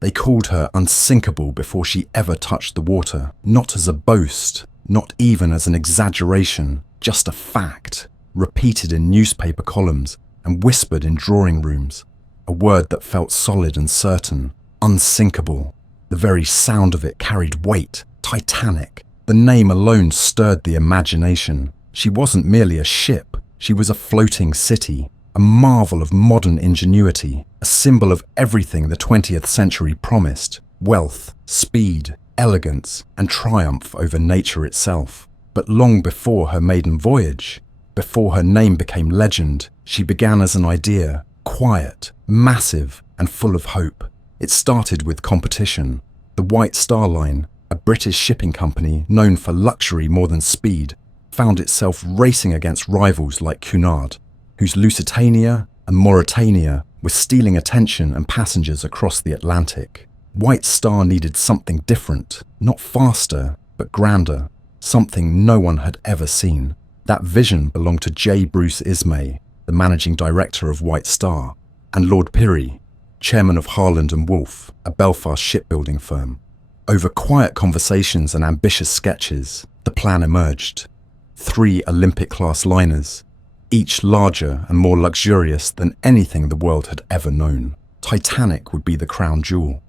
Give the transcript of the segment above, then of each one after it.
They called her unsinkable before she ever touched the water, not as a boast, not even as an exaggeration, just a fact, repeated in newspaper columns and whispered in drawing rooms, a word that felt solid and certain, unsinkable. The very sound of it carried weight. Titanic. The name alone stirred the imagination. She wasn't merely a ship, she was a floating city, a marvel of modern ingenuity, a symbol of everything the 20th century promised: wealth, speed, elegance, and triumph over nature itself. But long before her maiden voyage, before her name became legend, she began as an idea, quiet, massive, and full of hope. It started with competition. The White Star Line, a British shipping company known for luxury more than speed, found itself racing against rivals like Cunard, whose Lusitania and Mauretania were stealing attention and passengers across the Atlantic. White Star needed something different, not faster, but grander, something no one had ever seen. That vision belonged to J. Bruce Ismay, the managing director of White Star, and Lord Pirrie, chairman of Harland and Wolff, a Belfast shipbuilding firm. Over quiet conversations and ambitious sketches, the plan emerged. 3 Olympic-class liners, each larger and more luxurious than anything the world had ever known. Titanic would be the crown jewel.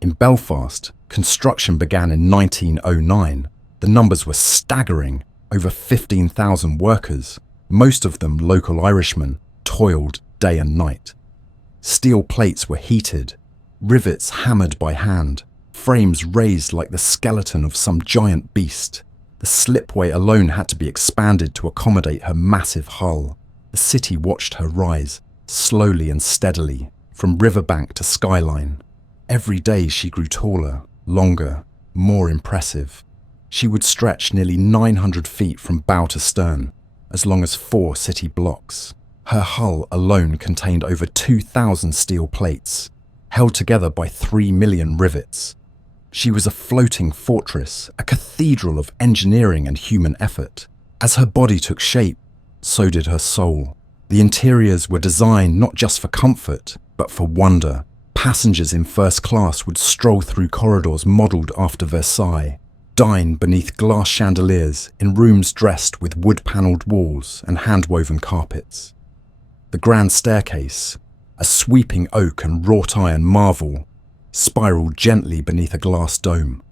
In Belfast, construction began in 1909. The numbers were staggering. Over 15,000 workers, most of them local Irishmen, toiled day and night. Steel plates were heated, rivets hammered by hand, frames raised like the skeleton of some giant beast. The slipway alone had to be expanded to accommodate her massive hull. The city watched her rise, slowly and steadily, from riverbank to skyline. Every day she grew taller, longer, more impressive. She would stretch nearly 900 feet from bow to stern, as long as 4 city blocks. Her hull alone contained over 2,000 steel plates, held together by 3 million rivets. She was a floating fortress, a cathedral of engineering and human effort. As her body took shape, so did her soul. The interiors were designed not just for comfort, but for wonder. Passengers in first class would stroll through corridors modelled after Versailles, dine beneath glass chandeliers in rooms dressed with wood-panelled walls and hand-woven carpets. The grand staircase, a sweeping oak and wrought iron marvel, spiraled gently beneath a glass dome.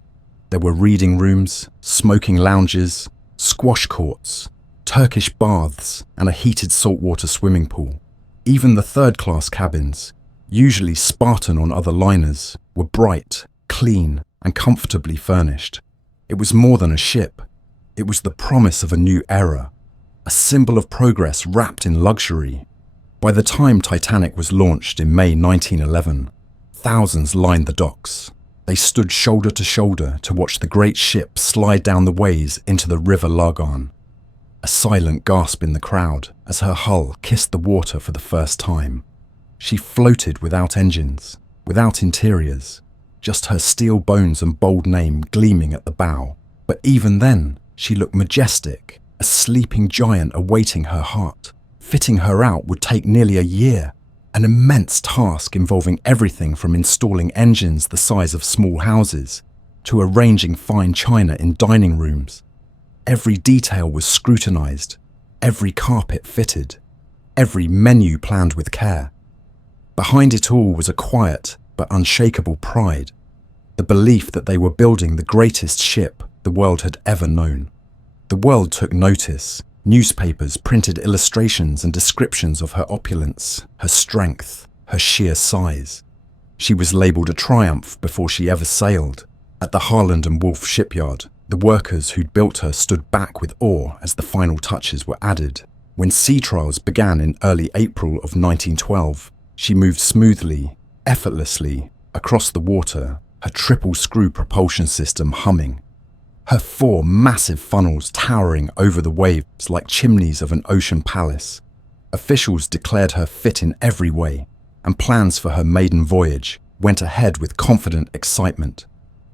There were reading rooms, smoking lounges, squash courts, Turkish baths, and a heated saltwater swimming pool. Even the third-class cabins, usually Spartan on other liners, were bright, clean, and comfortably furnished. It was more than a ship. It was the promise of a new era, a symbol of progress wrapped in luxury. By the time Titanic was launched in May 1911, thousands lined the docks. They stood shoulder to shoulder to watch the great ship slide down the ways into the River Lagan. A silent gasp in the crowd as her hull kissed the water for the first time. She floated without engines, without interiors, just her steel bones and bold name gleaming at the bow. But even then, she looked majestic, a sleeping giant awaiting her heart. Fitting her out would take nearly a year, an immense task involving everything from installing engines the size of small houses to arranging fine china in dining rooms. Every detail was scrutinized, every carpet fitted, every menu planned with care. Behind it all was a quiet but unshakable pride, the belief that they were building the greatest ship the world had ever known. The world took notice. Newspapers printed illustrations and descriptions of her opulence, her strength, her sheer size. She was labelled a triumph before she ever sailed. At the Harland and Wolff shipyard, the workers who'd built her stood back with awe as the final touches were added. When sea trials began in early April of 1912, she moved smoothly, effortlessly, across the water, her triple-screw propulsion system humming. Her 4 massive funnels towering over the waves like chimneys of an ocean palace. Officials declared her fit in every way, and plans for her maiden voyage went ahead with confident excitement.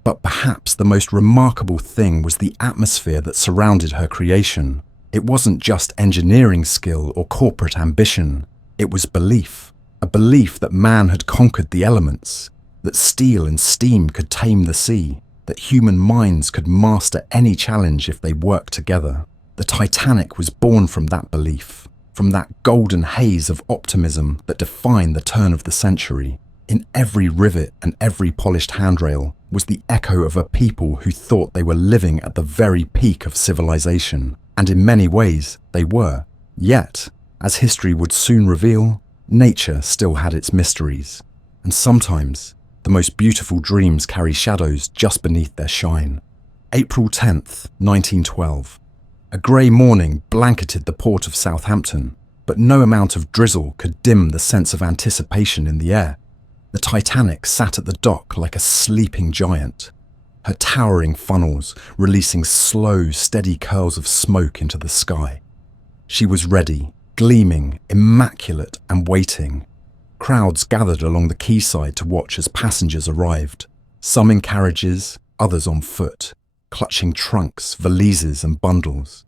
But perhaps the most remarkable thing was the atmosphere that surrounded her creation. It wasn't just engineering skill or corporate ambition. It was belief, a belief that man had conquered the elements. that steel and steam could tame the sea, that human minds could master any challenge if they worked together. The Titanic was born from that belief, from that golden haze of optimism that defined the turn of the century. In every rivet and every polished handrail was the echo of a people who thought they were living at the very peak of civilization, and in many ways they were. Yet, as history would soon reveal, nature still had its mysteries, and sometimes the most beautiful dreams carry shadows just beneath their shine. April 10th, 1912. A grey morning blanketed the port of Southampton, but no amount of drizzle could dim the sense of anticipation in the air. The Titanic sat at the dock like a sleeping giant, her towering funnels releasing slow, steady curls of smoke into the sky. She was ready, gleaming, immaculate, and waiting. Crowds gathered along the quayside to watch as passengers arrived, some in carriages, others on foot, clutching trunks, valises, and bundles.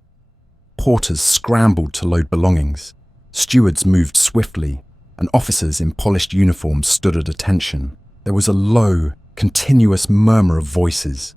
Porters scrambled to load belongings, stewards moved swiftly, and officers in polished uniforms stood at attention. There was a low, continuous murmur of voices,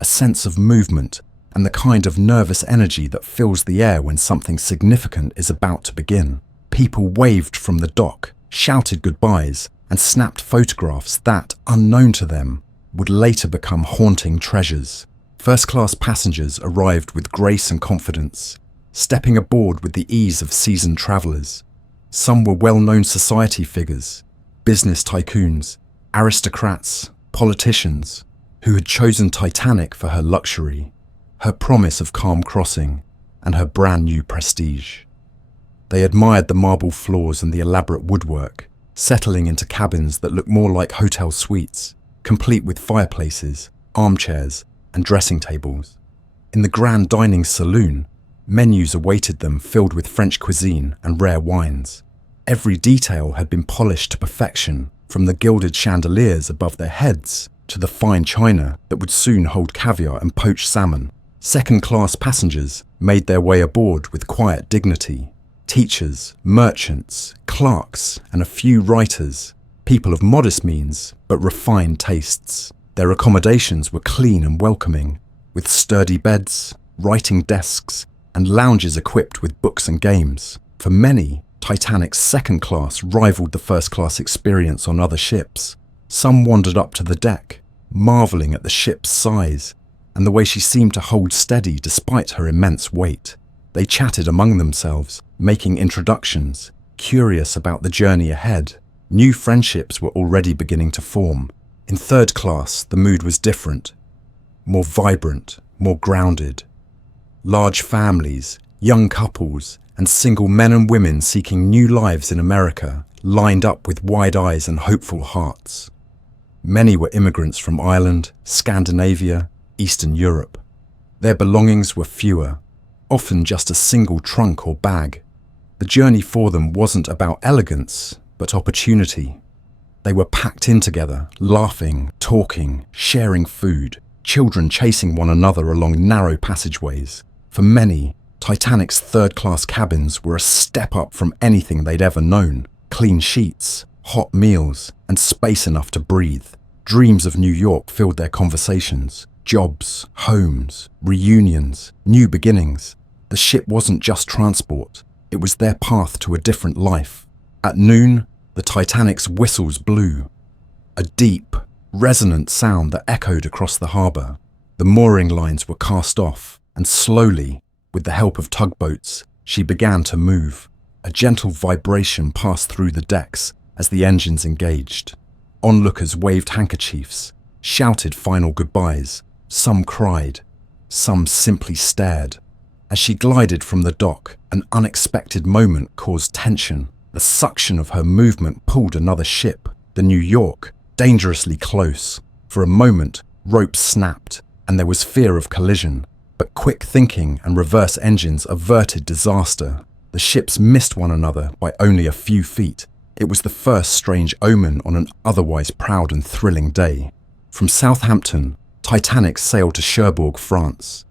a sense of movement, and the kind of nervous energy that fills the air when something significant is about to begin. People waved from the dock, shouted goodbyes, and snapped photographs that, unknown to them, would later become haunting treasures. First-class passengers arrived with grace and confidence, stepping aboard with the ease of seasoned travellers. Some were well-known society figures, business tycoons, aristocrats, politicians, who had chosen Titanic for her luxury, her promise of calm crossing, and her brand-new prestige. They admired the marble floors and the elaborate woodwork, settling into cabins that looked more like hotel suites, complete with fireplaces, armchairs, and dressing tables. In the grand dining saloon, menus awaited them filled with French cuisine and rare wines. Every detail had been polished to perfection, from the gilded chandeliers above their heads to the fine china that would soon hold caviar and poached salmon. Second-class passengers made their way aboard with quiet dignity. Teachers, merchants, clerks, and a few writers, people of modest means but refined tastes. Their accommodations were clean and welcoming, with sturdy beds, writing desks, and lounges equipped with books and games. For many, Titanic's second class rivaled the first class experience on other ships. Some wandered up to the deck, marvelling at the ship's size and the way she seemed to hold steady despite her immense weight. They chatted among themselves, making introductions, curious about the journey ahead. New friendships were already beginning to form. In third class, the mood was different, more vibrant, more grounded. Large families, young couples, and single men and women seeking new lives in America lined up with wide eyes and hopeful hearts. Many were immigrants from Ireland, Scandinavia, Eastern Europe. Their belongings were fewer, often just a single trunk or bag. The journey for them wasn't about elegance, but opportunity. They were packed in together, laughing, talking, sharing food, children chasing one another along narrow passageways. For many, Titanic's third-class cabins were a step up from anything they'd ever known. Clean sheets, hot meals, and space enough to breathe. Dreams of New York filled their conversations. Jobs, homes, reunions, new beginnings. The ship wasn't just transport, it was their path to a different life. At noon, the Titanic's whistles blew, a deep, resonant sound that echoed across the harbour. The mooring lines were cast off, and slowly, with the help of tugboats, she began to move. A gentle vibration passed through the decks as the engines engaged. Onlookers waved handkerchiefs, shouted final goodbyes. Some cried, some simply stared. As she glided from the dock, an unexpected moment caused tension. The suction of her movement pulled another ship, the New York, dangerously close. For a moment, ropes snapped, and there was fear of collision. But quick thinking and reverse engines averted disaster. The ships missed one another by only a few feet. It was the first strange omen on an otherwise proud and thrilling day. From Southampton, Titanic sailed to Cherbourg, France,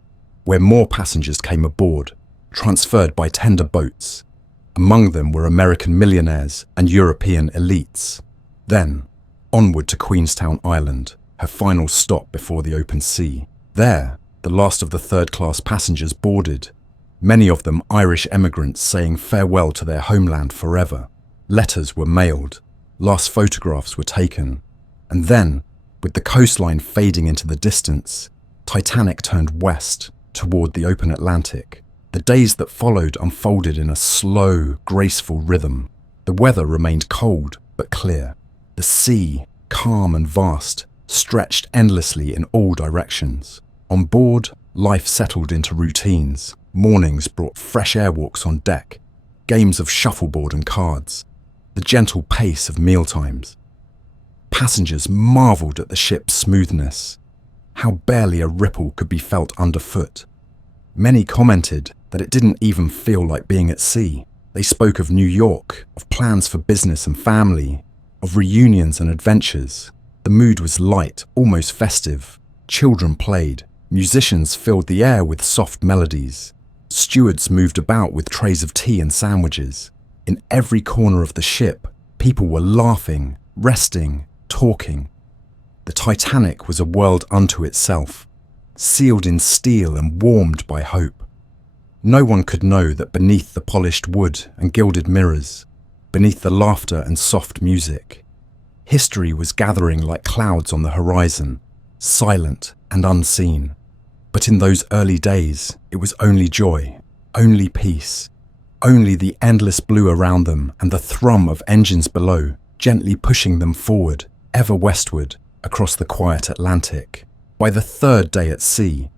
where more passengers came aboard, transferred by tender boats. Among them were American millionaires and European elites. Then, onward to Queenstown Island, her final stop before the open sea. There, the last of the third-class passengers boarded, many of them Irish emigrants saying farewell to their homeland forever. Letters were mailed, last photographs were taken, and then, with the coastline fading into the distance, Titanic turned west toward the open Atlantic. The days that followed unfolded in a slow, graceful rhythm. The weather remained cold but clear. The sea, calm and vast, stretched endlessly in all directions. On board, life settled into routines. Mornings brought fresh air walks on deck, games of shuffleboard and cards, the gentle pace of mealtimes. Passengers marveled at the ship's smoothness, how barely a ripple could be felt underfoot. Many commented that it didn't even feel like being at sea. They spoke of New York, of plans for business and family, of reunions and adventures. The mood was light, almost festive. Children played. Musicians filled the air with soft melodies. Stewards moved about with trays of tea and sandwiches. In every corner of the ship, people were laughing, resting, talking. The Titanic was a world unto itself, sealed in steel and warmed by hope. No one could know that beneath the polished wood and gilded mirrors, beneath the laughter and soft music, history was gathering like clouds on the horizon, silent and unseen. But in those early days, it was only joy, only peace, only the endless blue around them and the thrum of engines below, gently pushing them forward, ever westward, across the quiet Atlantic. By the third day at sea,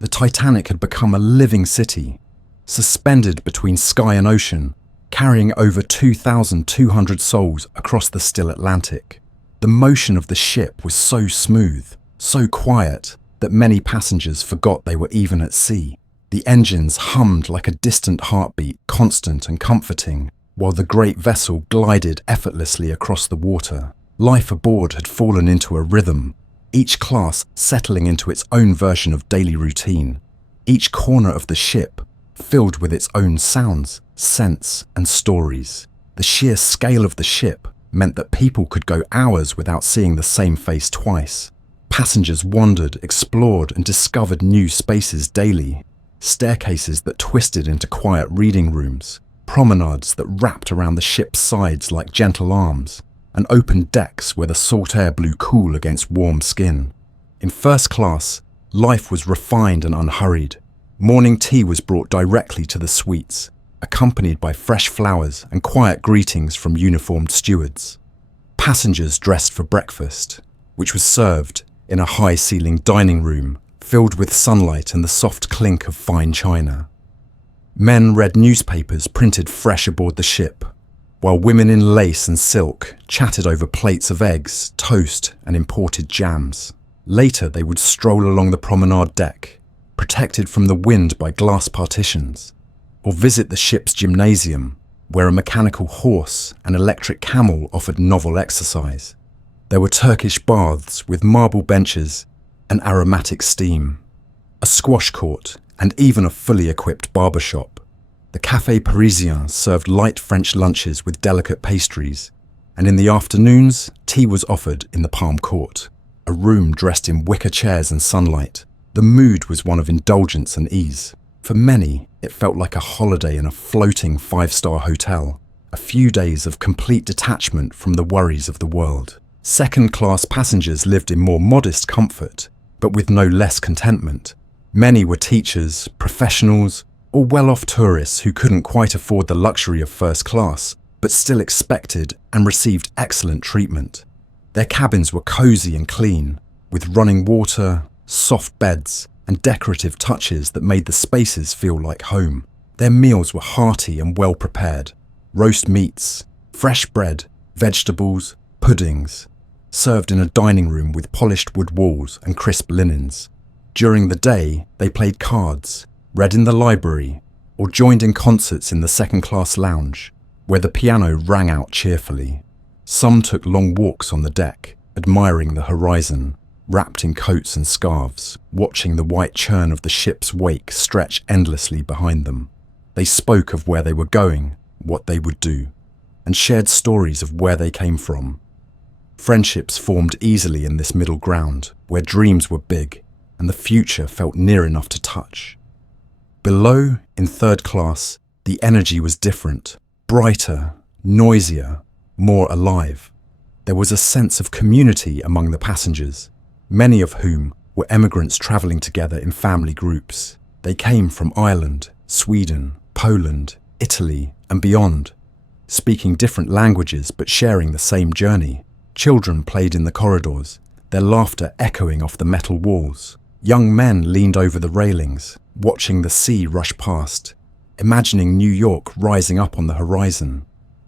the Titanic had become a living city, suspended between sky and ocean, carrying over 2,200 souls across the still Atlantic. The motion of the ship was so smooth, so quiet, that many passengers forgot they were even at sea. The engines hummed like a distant heartbeat, constant and comforting, while the great vessel glided effortlessly across the water. Life aboard had fallen into a rhythm, each class settling into its own version of daily routine, each corner of the ship filled with its own sounds, scents, and stories. The sheer scale of the ship meant that people could go hours without seeing the same face twice. Passengers wandered, explored, and discovered new spaces daily. Staircases that twisted into quiet reading rooms, promenades that wrapped around the ship's sides like gentle arms, and open decks where the salt air blew cool against warm skin. In first class, life was refined and unhurried. Morning tea was brought directly to the suites, accompanied by fresh flowers and quiet greetings from uniformed stewards. Passengers dressed for breakfast, which was served in a high-ceilinged dining room filled with sunlight and the soft clink of fine china. Men read newspapers printed fresh aboard the ship, while women in lace and silk chatted over plates of eggs, toast, and imported jams. Later, they would stroll along the promenade deck, protected from the wind by glass partitions, or visit the ship's gymnasium, where a mechanical horse and electric camel offered novel exercise. There were Turkish baths with marble benches and aromatic steam, a squash court, and even a fully equipped barber shop. The Café Parisien served light French lunches with delicate pastries, and in the afternoons, tea was offered in the Palm Court, a room dressed in wicker chairs and sunlight. The mood was one of indulgence and ease. For many, it felt like a holiday in a floating five-star hotel, a few days of complete detachment from the worries of the world. Second-class passengers lived in more modest comfort, but with no less contentment. Many were teachers, professionals, or well-off tourists who couldn't quite afford the luxury of first class, but still expected and received excellent treatment. Their cabins were cozy and clean, with running water, soft beds, and decorative touches that made the spaces feel like home. Their meals were hearty and well prepared. Roast meats, fresh bread, vegetables, puddings, served in a dining room with polished wood walls and crisp linens. During the day, they played cards, read in the library, or joined in concerts in the second-class lounge, where the piano rang out cheerfully. Some took long walks on the deck, admiring the horizon, wrapped in coats and scarves, watching the white churn of the ship's wake stretch endlessly behind them. They spoke of where they were going, what they would do, and shared stories of where they came from. Friendships formed easily in this middle ground, where dreams were big and the future felt near enough to touch. Below, in third class, the energy was different, brighter, noisier, more alive. There was a sense of community among the passengers, many of whom were emigrants travelling together in family groups. They came from Ireland, Sweden, Poland, Italy, and beyond, speaking different languages but sharing the same journey. Children played in the corridors, their laughter echoing off the metal walls. Young men leaned over the railings, watching the sea rush past, imagining New York rising up on the horizon.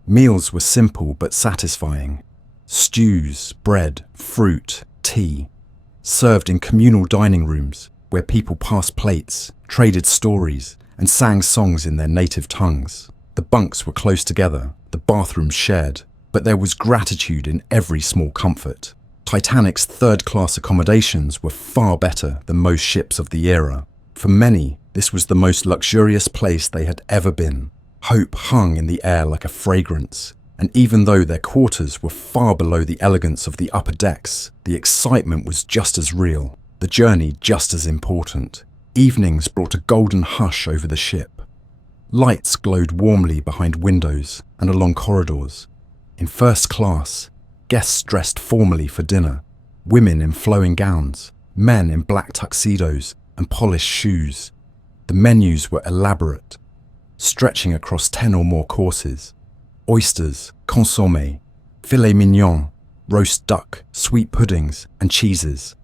Meals were simple but satisfying. Stews, bread, fruit, tea, served in communal dining rooms where people passed plates, traded stories, and sang songs in their native tongues. The bunks were close together, the bathrooms shared, but there was gratitude in every small comfort. Titanic's third-class accommodations were far better than most ships of the era. For many, this was the most luxurious place they had ever been. Hope hung in the air like a fragrance, and even though their quarters were far below the elegance of the upper decks, the excitement was just as real, the journey just as important. Evenings brought a golden hush over the ship. Lights glowed warmly behind windows and along corridors. In first class, guests dressed formally for dinner, women in flowing gowns, men in black tuxedos and polished shoes. The menus were elaborate, stretching across 10 or more courses. Oysters, consommé, filet mignon, roast duck, sweet puddings and cheeses,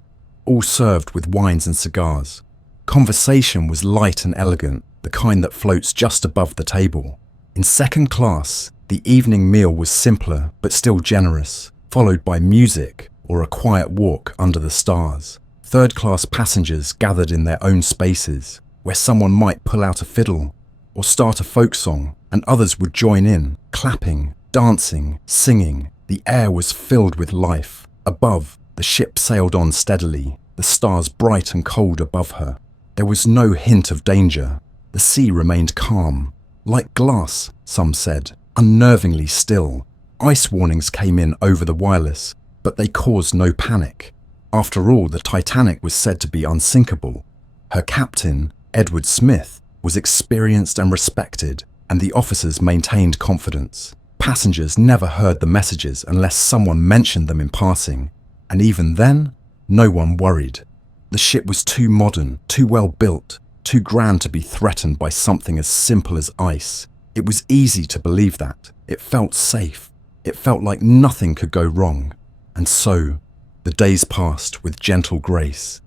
all served with wines and cigars. Conversation was light and elegant, the kind that floats just above the table. In second class, the evening meal was simpler but still generous, followed by music or a quiet walk under the stars. Third-class passengers gathered in their own spaces, where someone might pull out a fiddle or start a folk song, and others would join in, clapping, dancing, singing. The air was filled with life. Above, the ship sailed on steadily, the stars bright and cold above her. There was no hint of danger. The sea remained calm, like glass, some said, unnervingly still. Ice warnings came in over the wireless, but they caused no panic. After all, the Titanic was said to be unsinkable. Her captain, Edward Smith, was experienced and respected, and the officers maintained confidence. Passengers never heard the messages unless someone mentioned them in passing, and even then, no one worried. The ship was too modern, too well built, too grand to be threatened by something as simple as ice. It was easy to believe that. It felt safe. It felt like nothing could go wrong. And so, the days passed with gentle grace.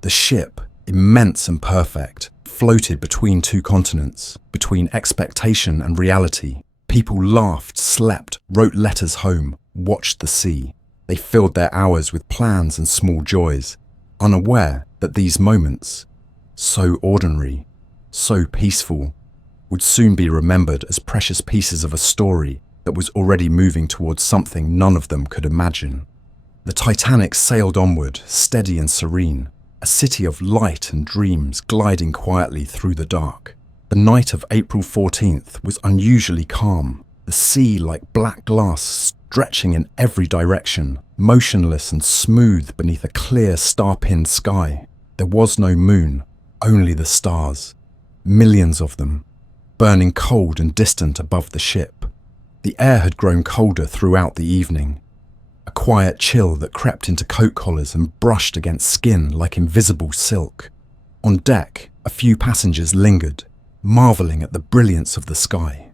The ship, immense and perfect, floated between two continents, between expectation and reality. People laughed, slept, wrote letters home, watched the sea. They filled their hours with plans and small joys, unaware that these moments, so ordinary, so peaceful, would soon be remembered as precious pieces of a story that was already moving towards something none of them could imagine. The Titanic sailed onward, steady and serene, a city of light and dreams gliding quietly through the dark. The night of April 14th was unusually calm, the sea like black glass stretching in every direction, motionless and smooth beneath a clear star-pinned sky. There was no moon, only the stars, millions of them, burning cold and distant above the ship. The air had grown colder throughout the evening, a quiet chill that crept into coat collars and brushed against skin like invisible silk. On deck, a few passengers lingered, marvelling at the brilliance of the sky,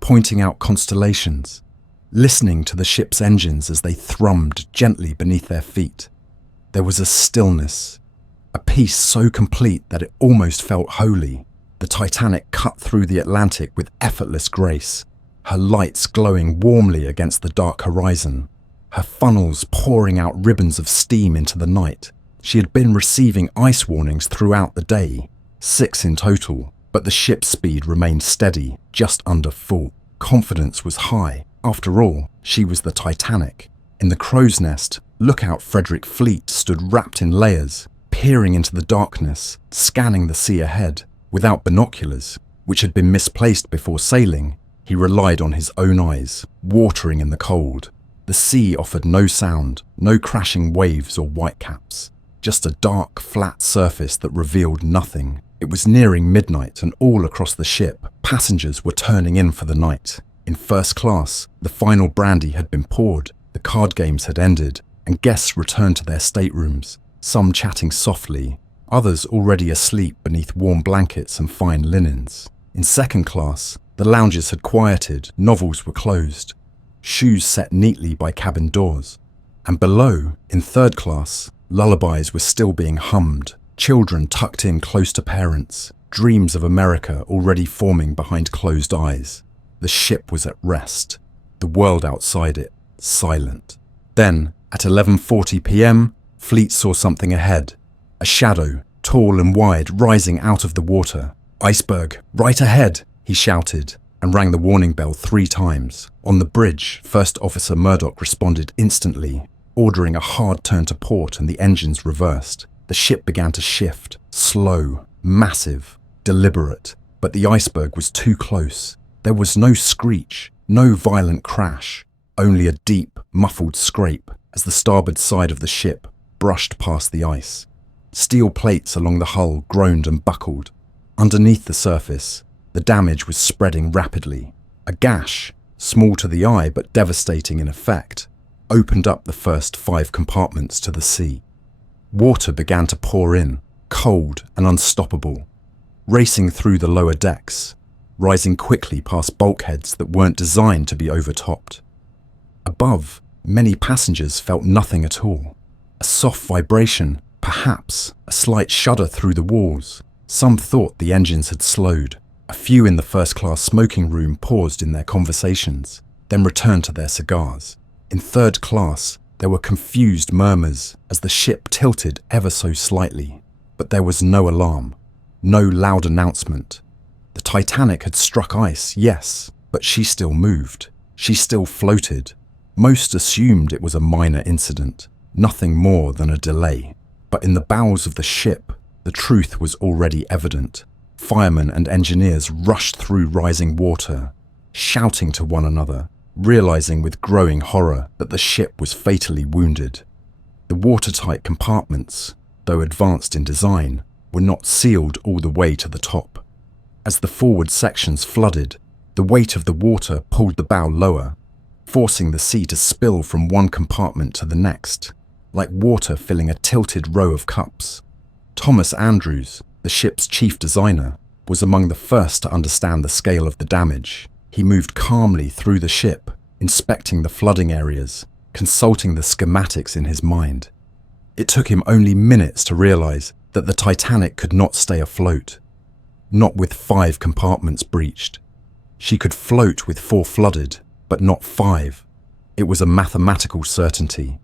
pointing out constellations, listening to the ship's engines as they thrummed gently beneath their feet. There was a stillness, a peace so complete that it almost felt holy. The Titanic cut through the Atlantic with effortless grace, her lights glowing warmly against the dark horizon, her funnels pouring out ribbons of steam into the night. She had been receiving ice warnings throughout the day, 6 in total, but the ship's speed remained steady, just under full. Confidence was high. After all, she was the Titanic. In the crow's nest, Lookout Frederick Fleet stood wrapped in layers, peering into the darkness, scanning the sea ahead. Without binoculars, which had been misplaced before sailing, he relied on his own eyes, watering in the cold. The sea offered no sound, no crashing waves or whitecaps, just a dark, flat surface that revealed nothing. It was nearing midnight, and all across the ship, passengers were turning in for the night. In first class, the final brandy had been poured, the card games had ended, and guests returned to their staterooms, some chatting softly, others already asleep beneath warm blankets and fine linens. In second class, the lounges had quieted, novels were closed, shoes set neatly by cabin doors. And below, in third class, lullabies were still being hummed, children tucked in close to parents, dreams of America already forming behind closed eyes. The ship was at rest, the world outside it, silent. Then, at 11:40 p.m, Fleet saw something ahead, a shadow, tall and wide, rising out of the water. "Iceberg, right ahead," he shouted, and rang the warning bell 3 times. On the bridge, First Officer Murdoch responded instantly, ordering a hard turn to port, and the engines reversed. The ship began to shift, slow, massive, deliberate, but the iceberg was too close. There was no screech, no violent crash, only a deep, muffled scrape as the starboard side of the ship brushed past the ice. Steel plates along the hull groaned and buckled. Underneath the surface, the damage was spreading rapidly. A gash, small to the eye but devastating in effect, opened up the first 5 compartments to the sea. Water began to pour in, cold and unstoppable, racing through the lower decks, rising quickly past bulkheads that weren't designed to be overtopped. Above, many passengers felt nothing at all. A soft vibration, perhaps a slight shudder through the walls. Some thought the engines had slowed. A few in the first-class smoking room paused in their conversations, then returned to their cigars. In third class, there were confused murmurs as the ship tilted ever so slightly. But there was no alarm, no loud announcement. The Titanic had struck ice, yes, but she still moved. She still floated. Most assumed it was a minor incident, nothing more than a delay. But in the bowels of the ship, the truth was already evident. Firemen and engineers rushed through rising water, shouting to one another, realizing with growing horror that the ship was fatally wounded. The watertight compartments, though advanced in design, were not sealed all the way to the top. As the forward sections flooded, the weight of the water pulled the bow lower, forcing the sea to spill from one compartment to the next, like water filling a tilted row of cups. Thomas Andrews, the ship's chief designer, was among the first to understand the scale of the damage. He moved calmly through the ship, inspecting the flooding areas, consulting the schematics in his mind. It took him only minutes to realize that the Titanic could not stay afloat, not with 5 compartments breached. She could float with 4 flooded, but not 5. It was a mathematical certainty.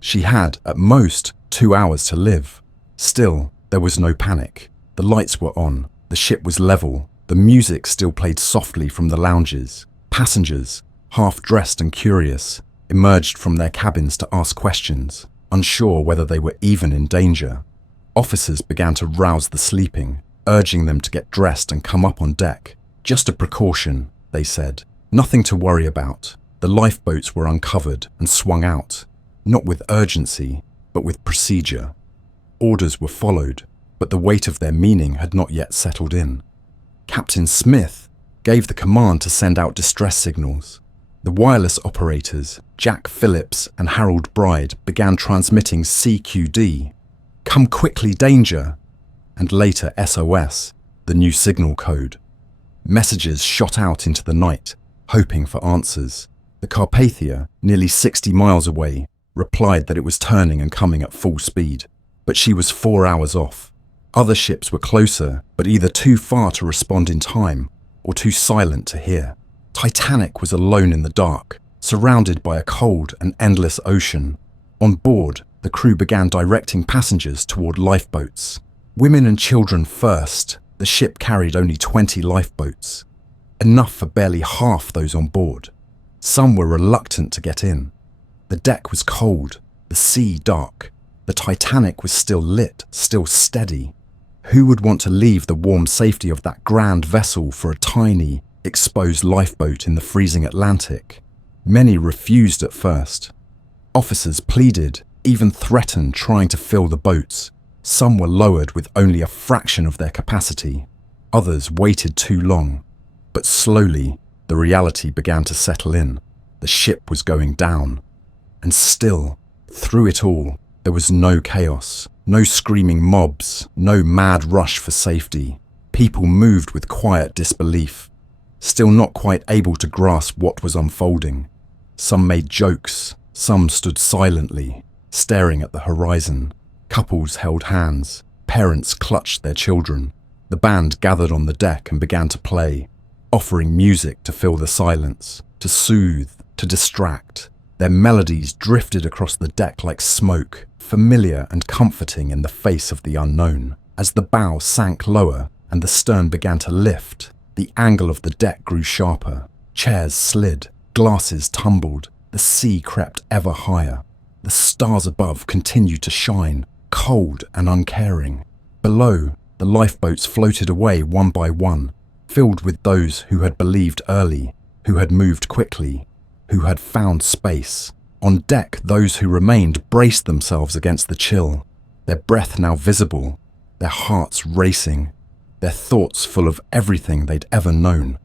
She had, at most, 2 hours to live. Still, there was no panic. The lights were on, the ship was level, the music still played softly from the lounges. Passengers, half-dressed and curious, emerged from their cabins to ask questions, unsure whether they were even in danger. Officers began to rouse the sleeping, urging them to get dressed and come up on deck. "Just a precaution," they said. "Nothing to worry about." The lifeboats were uncovered and swung out, not with urgency, but with procedure. Orders were followed, but the weight of their meaning had not yet settled in. Captain Smith gave the command to send out distress signals. The wireless operators, Jack Phillips and Harold Bride, began transmitting CQD, "Come quickly, danger," and later SOS, the new signal code. Messages shot out into the night, hoping for answers. The Carpathia, nearly 60 miles away, replied that it was turning and coming at full speed, but she was 4 hours off. Other ships were closer, but either too far to respond in time or too silent to hear. Titanic was alone in the dark, surrounded by a cold and endless ocean. On board, the crew began directing passengers toward lifeboats. Women and children first. The ship carried only 20 lifeboats, enough for barely half those on board. Some were reluctant to get in. The deck was cold, the sea dark. The Titanic was still lit, still steady. Who would want to leave the warm safety of that grand vessel for a tiny, exposed lifeboat in the freezing Atlantic? Many refused at first. Officers pleaded, even threatened trying to fill the boats. Some were lowered with only a fraction of their capacity. Others waited too long. But slowly, the reality began to settle in. The ship was going down. And still, through it all, there was no chaos, no screaming mobs, no mad rush for safety. People moved with quiet disbelief, still not quite able to grasp what was unfolding. Some made jokes, some stood silently, staring at the horizon. Couples held hands, parents clutched their children. The band gathered on the deck and began to play, offering music to fill the silence, to soothe, to distract. Their melodies drifted across the deck like smoke, familiar and comforting in the face of the unknown. As the bow sank lower and the stern began to lift, the angle of the deck grew sharper. Chairs slid, glasses tumbled, the sea crept ever higher. The stars above continued to shine, cold and uncaring. Below, the lifeboats floated away one by one, filled with those who had believed early, who had moved quickly, who had found space. On deck, those who remained braced themselves against the chill, their breath now visible, their hearts racing, their thoughts full of everything they'd ever known.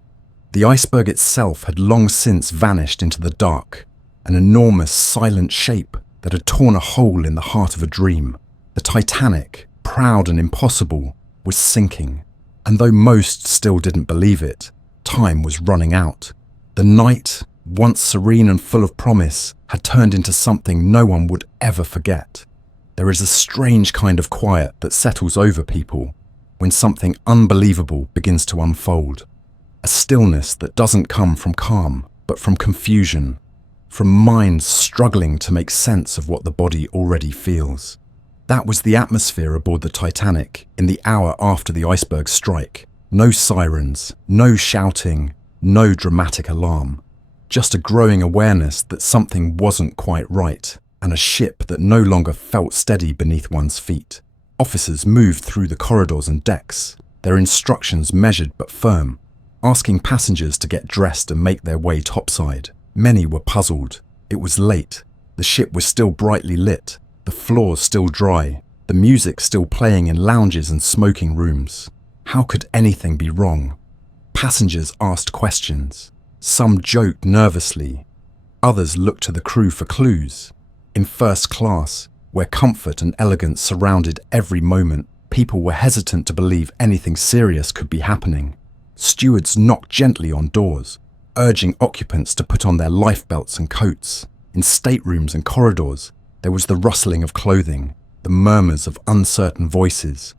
The iceberg itself had long since vanished into the dark, an enormous, silent shape that had torn a hole in the heart of a dream. The Titanic, proud and impossible, was sinking, and though most still didn't believe it, time was running out. The night, once serene and full of promise, had turned into something no one would ever forget. There is a strange kind of quiet that settles over people when something unbelievable begins to unfold. A stillness that doesn't come from calm, but from confusion, from minds struggling to make sense of what the body already feels. That was the atmosphere aboard the Titanic in the hour after the iceberg strike. No sirens, no shouting, no dramatic alarm. Just a growing awareness that something wasn't quite right, and a ship that no longer felt steady beneath one's feet. Officers moved through the corridors and decks, their instructions measured but firm, asking passengers to get dressed and make their way topside. Many were puzzled. It was late. The ship was still brightly lit, the floors still dry, the music still playing in lounges and smoking rooms. How could anything be wrong? Passengers asked questions. Some joked nervously. Others looked to the crew for clues. In first class, where comfort and elegance surrounded every moment, people were hesitant to believe anything serious could be happening. Stewards knocked gently on doors, urging occupants to put on their lifebelts and coats. In staterooms and corridors, there was the rustling of clothing, the murmurs of uncertain voices,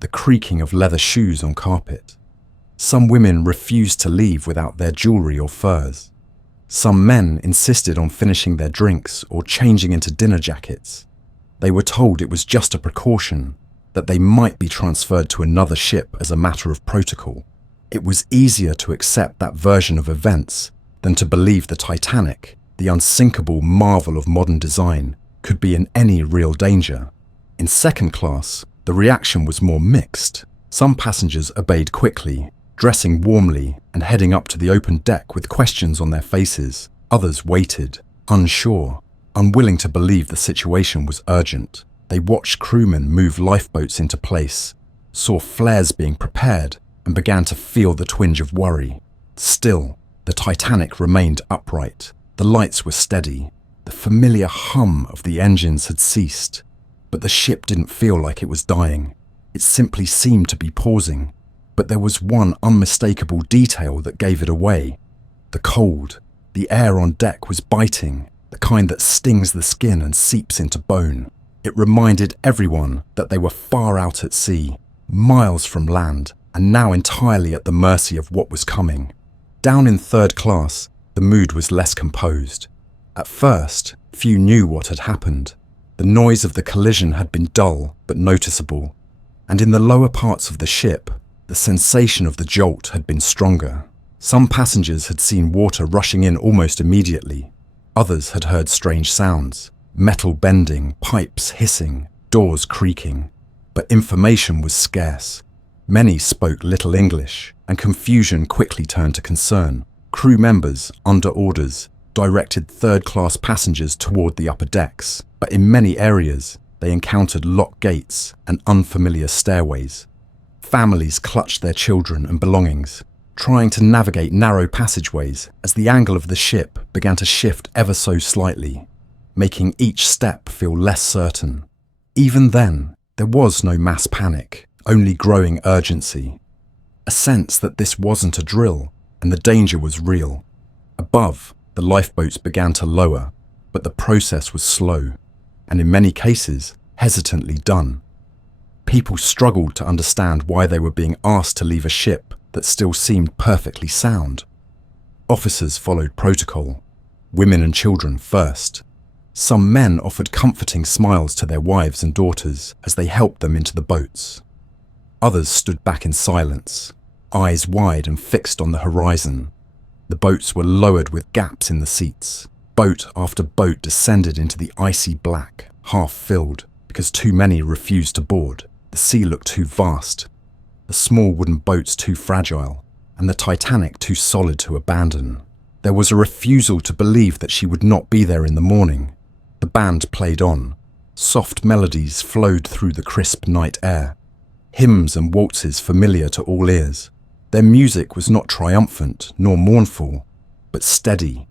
the creaking of leather shoes on carpet. Some women refused to leave without their jewelry or furs. Some men insisted on finishing their drinks or changing into dinner jackets. They were told it was just a precaution, that they might be transferred to another ship as a matter of protocol. It was easier to accept that version of events than to believe the Titanic, the unsinkable marvel of modern design, could be in any real danger. In second class, the reaction was more mixed. Some passengers obeyed quickly, dressing warmly and heading up to the open deck with questions on their faces. Others waited, unsure, unwilling to believe the situation was urgent. They watched crewmen move lifeboats into place, saw flares being prepared, and began to feel the twinge of worry. Still, the Titanic remained upright. The lights were steady. The familiar hum of the engines had ceased. But the ship didn't feel like it was dying. It simply seemed to be pausing. But there was one unmistakable detail that gave it away. The cold. The air on deck was biting, the kind that stings the skin and seeps into bone. It reminded everyone that they were far out at sea, miles from land, and now entirely at the mercy of what was coming. Down in third class, the mood was less composed. At first, few knew what had happened. The noise of the collision had been dull but noticeable, and in the lower parts of the ship, the sensation of the jolt had been stronger. Some passengers had seen water rushing in almost immediately. Others had heard strange sounds, metal bending, pipes hissing, doors creaking. But information was scarce. Many spoke little English, and confusion quickly turned to concern. Crew members, under orders, directed third-class passengers toward the upper decks, but in many areas, they encountered locked gates and unfamiliar stairways. Families clutched their children and belongings, trying to navigate narrow passageways as the angle of the ship began to shift ever so slightly, making each step feel less certain. Even then, there was no mass panic, only growing urgency. A sense that this wasn't a drill, and the danger was real. Above, the lifeboats began to lower, but the process was slow, and in many cases, hesitantly done. People struggled to understand why they were being asked to leave a ship that still seemed perfectly sound. Officers followed protocol, women and children first. Some men offered comforting smiles to their wives and daughters as they helped them into the boats. Others stood back in silence, eyes wide and fixed on the horizon. The boats were lowered with gaps in the seats. Boat after boat descended into the icy black, half filled, because too many refused to board. The sea looked too vast, the small wooden boats too fragile, and the Titanic too solid to abandon. There was a refusal to believe that she would not be there in the morning. The band played on. Soft melodies flowed through the crisp night air. Hymns and waltzes familiar to all ears. Their music was not triumphant nor mournful, but steady,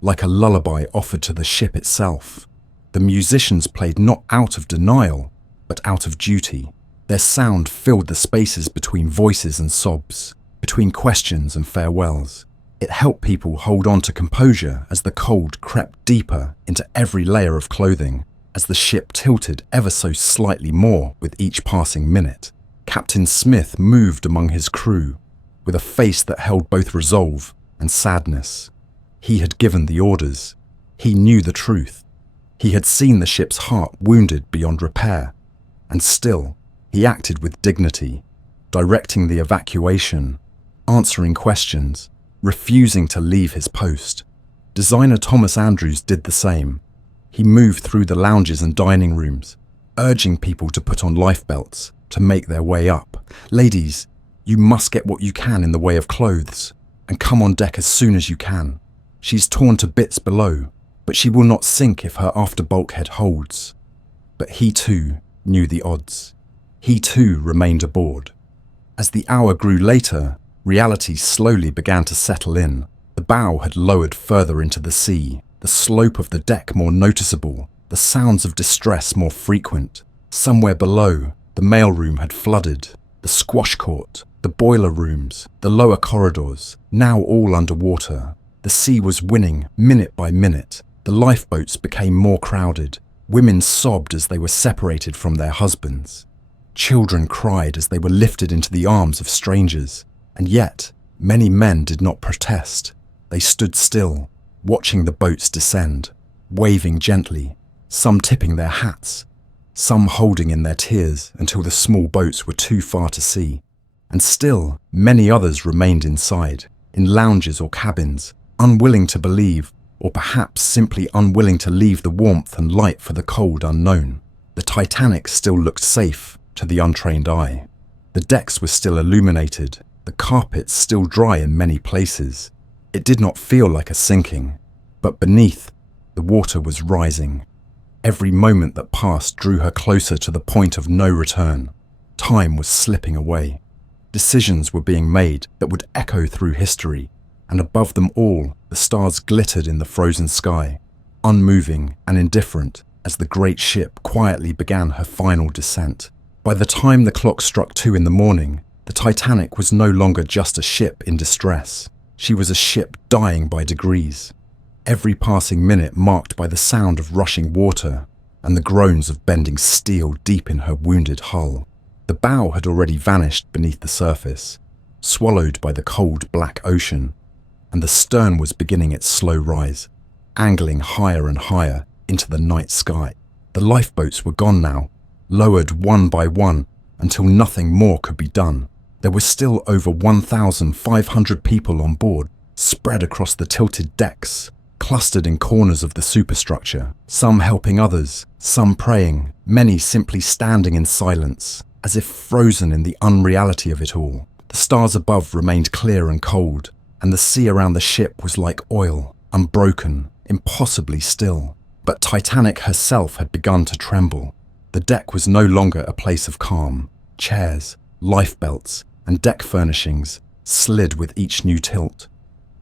like a lullaby offered to the ship itself. The musicians played not out of denial, but out of duty. Their sound filled the spaces between voices and sobs, between questions and farewells. It helped people hold on to composure as the cold crept deeper into every layer of clothing, as the ship tilted ever so slightly more with each passing minute. Captain Smith moved among his crew, with a face that held both resolve and sadness. He had given the orders. He knew the truth. He had seen the ship's heart wounded beyond repair, and still, he acted with dignity, directing the evacuation, answering questions, refusing to leave his post. Designer Thomas Andrews did the same. He moved through the lounges and dining rooms, urging people to put on lifebelts, to make their way up. Ladies, you must get what you can in the way of clothes, and come on deck as soon as you can. She's torn to bits below, but she will not sink if her after bulkhead holds. But he too knew the odds. He too remained aboard. As the hour grew later, reality slowly began to settle in. The bow had lowered further into the sea, the slope of the deck more noticeable, the sounds of distress more frequent. Somewhere below, the mailroom had flooded, the squash court, the boiler rooms, the lower corridors, now all underwater. The sea was winning minute by minute. The lifeboats became more crowded. Women sobbed as they were separated from their husbands. Children cried as they were lifted into the arms of strangers. And yet, many men did not protest. They stood still, watching the boats descend, waving gently, some tipping their hats, some holding in their tears until the small boats were too far to see. And still, many others remained inside, in lounges or cabins, unwilling to believe, or perhaps simply unwilling to leave the warmth and light for the cold unknown. The Titanic still looked safe to the untrained eye. The decks were still illuminated, the carpets still dry in many places. It did not feel like a sinking, but beneath, the water was rising. Every moment that passed drew her closer to the point of no return. Time was slipping away. Decisions were being made that would echo through history, and above them all, the stars glittered in the frozen sky, unmoving and indifferent as the great ship quietly began her final descent. By the time the clock struck 2 in the morning, the Titanic was no longer just a ship in distress. She was a ship dying by degrees. Every passing minute marked by the sound of rushing water and the groans of bending steel deep in her wounded hull. The bow had already vanished beneath the surface, swallowed by the cold black ocean, and the stern was beginning its slow rise, angling higher and higher into the night sky. The lifeboats were gone now, lowered one by one until nothing more could be done. There were still over 1,500 people on board, spread across the tilted decks, clustered in corners of the superstructure, some helping others, some praying, many simply standing in silence, as if frozen in the unreality of it all. The stars above remained clear and cold, and the sea around the ship was like oil, unbroken, impossibly still. But Titanic herself had begun to tremble. The deck was no longer a place of calm. Chairs, lifebelts, and deck furnishings slid with each new tilt,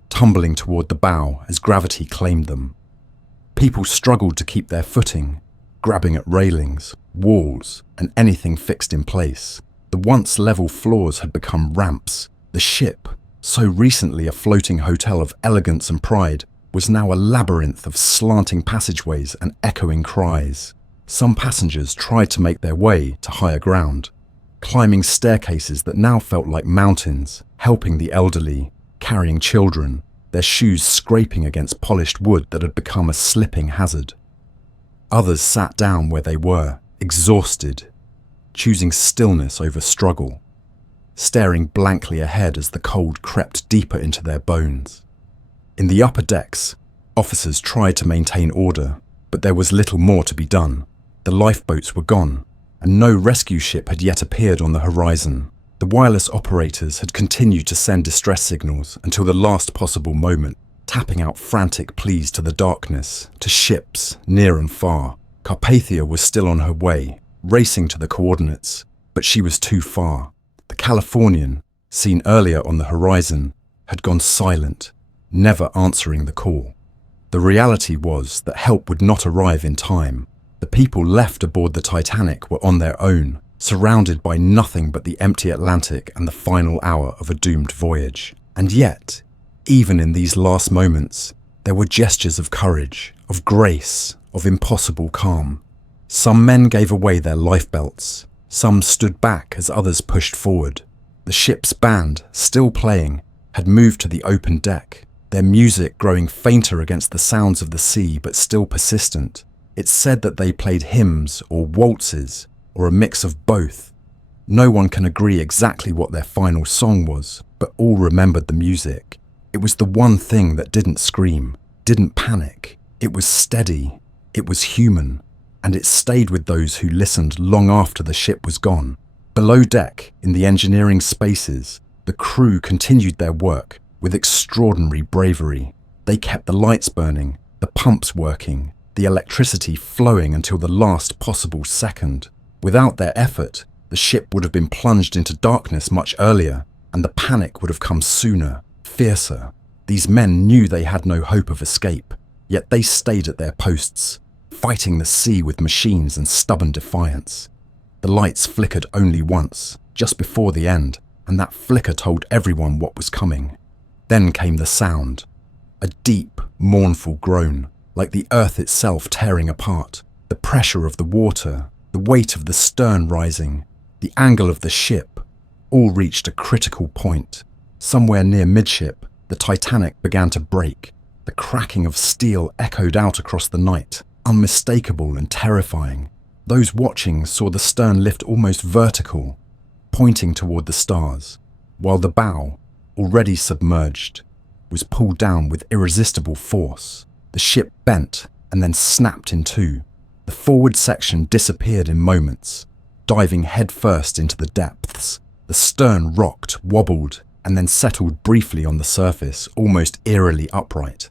tumbling toward the bow as gravity claimed them. People struggled to keep their footing, grabbing at railings, walls, and anything fixed in place. The once level floors had become ramps. The ship, so recently a floating hotel of elegance and pride, was now a labyrinth of slanting passageways and echoing cries. Some passengers tried to make their way to higher ground, climbing staircases that now felt like mountains, helping the elderly, carrying children, their shoes scraping against polished wood that had become a slipping hazard. Others sat down where they were, exhausted, choosing stillness over struggle, staring blankly ahead as the cold crept deeper into their bones. In the upper decks, officers tried to maintain order, but there was little more to be done. The lifeboats were gone, and no rescue ship had yet appeared on the horizon. The wireless operators had continued to send distress signals until the last possible moment, tapping out frantic pleas to the darkness, to ships near and far. Carpathia was still on her way, racing to the coordinates, but she was too far. The Californian, seen earlier on the horizon, had gone silent, never answering the call. The reality was that help would not arrive in time. The people left aboard the Titanic were on their own, surrounded by nothing but the empty Atlantic and the final hour of a doomed voyage. And yet, even in these last moments, there were gestures of courage, of grace, of impossible calm. Some men gave away their lifebelts. Some stood back as others pushed forward. The ship's band, still playing, had moved to the open deck, their music growing fainter against the sounds of the sea but still persistent. It said that they played hymns or waltzes or a mix of both. No one can agree exactly what their final song was, but all remembered the music. It was the one thing that didn't scream, didn't panic. It was steady, it was human, and it stayed with those who listened long after the ship was gone. Below deck, in the engineering spaces, the crew continued their work with extraordinary bravery. They kept the lights burning, the pumps working, the electricity flowing until the last possible second. Without their effort, the ship would have been plunged into darkness much earlier, and the panic would have come sooner, fiercer. These men knew they had no hope of escape, yet they stayed at their posts, fighting the sea with machines and stubborn defiance. The lights flickered only once, just before the end, and that flicker told everyone what was coming. Then came the sound, a deep, mournful groan, like the earth itself tearing apart. The pressure of the water, the weight of the stern rising, the angle of the ship, all reached a critical point. Somewhere near midship, the Titanic began to break. The cracking of steel echoed out across the night, unmistakable and terrifying. Those watching saw the stern lift almost vertical, pointing toward the stars, while the bow, already submerged, was pulled down with irresistible force. The ship bent and then snapped in two. The forward section disappeared in moments, diving headfirst into the depths. The stern rocked, wobbled, and then settled briefly on the surface, almost eerily upright.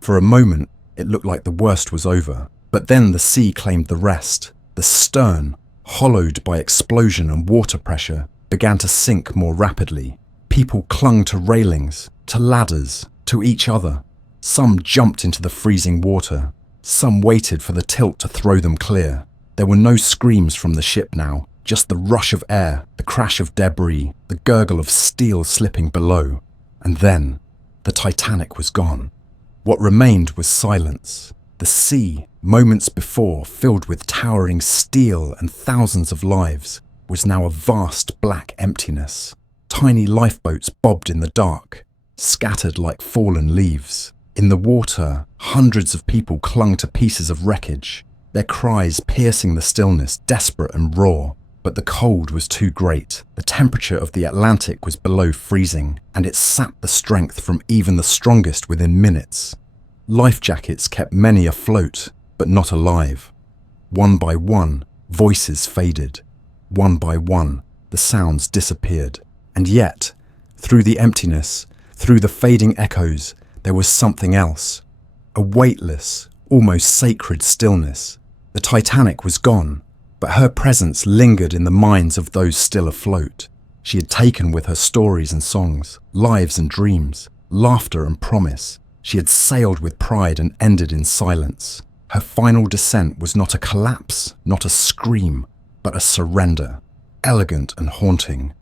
For a moment, it looked like the worst was over, but then the sea claimed the rest. The stern, hollowed by explosion and water pressure, began to sink more rapidly. People clung to railings, to ladders, to each other. Some jumped into the freezing water. Some waited for the tilt to throw them clear. There were no screams from the ship now, just the rush of air, the crash of debris, the gurgle of steel slipping below. And then, the Titanic was gone. What remained was silence. The sea, moments before filled with towering steel and thousands of lives, was now a vast black emptiness. Tiny lifeboats bobbed in the dark, scattered like fallen leaves. In the water, hundreds of people clung to pieces of wreckage, their cries piercing the stillness, desperate and raw. But the cold was too great. The temperature of the Atlantic was below freezing, and it sapped the strength from even the strongest within minutes. Life jackets kept many afloat, but not alive. One by one, voices faded. One by one, the sounds disappeared. And yet, through the emptiness, through the fading echoes, there was something else, A weightless, almost sacred stillness. The Titanic was gone, but her presence lingered in the minds of those still afloat. She had taken with her stories and songs, lives and dreams, laughter and promise. She had sailed with pride and ended in silence. Her final descent was not a collapse, not a scream, but a surrender, elegant and haunting.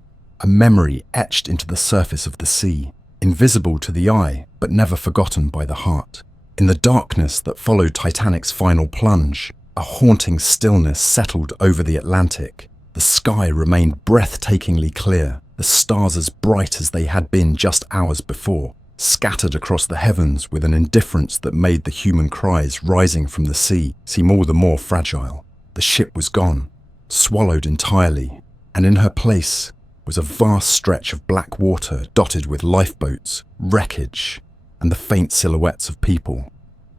A memory etched into the surface of the sea, invisible to the eye, but never forgotten by the heart. In the darkness that followed Titanic's final plunge, a haunting stillness settled over the Atlantic. The sky remained breathtakingly clear, the stars as bright as they had been just hours before, scattered across the heavens with an indifference that made the human cries rising from the sea seem all the more fragile. The ship was gone, swallowed entirely, and in her place was a vast stretch of black water dotted with lifeboats, wreckage, and the faint silhouettes of people,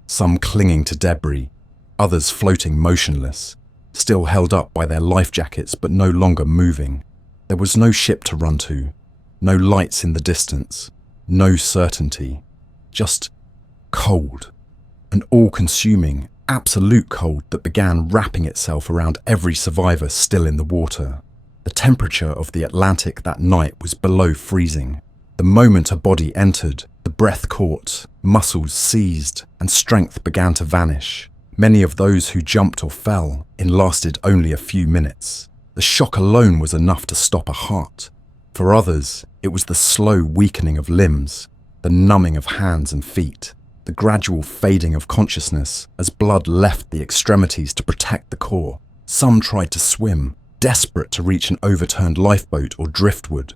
some clinging to debris, others floating motionless, still held up by their life jackets but no longer moving. There was no ship to run to, no lights in the distance, no certainty, just cold, an all-consuming, absolute cold that began wrapping itself around every survivor still in the water. The temperature of the Atlantic that night was below freezing. The moment a body entered, the breath caught, muscles seized, and strength began to vanish. Many of those who jumped or fell lasted only a few minutes. The shock alone was enough to stop a heart. For others, it was the slow weakening of limbs, the numbing of hands and feet, the gradual fading of consciousness as blood left the extremities to protect the core. Some tried to swim, desperate to reach an overturned lifeboat or driftwood.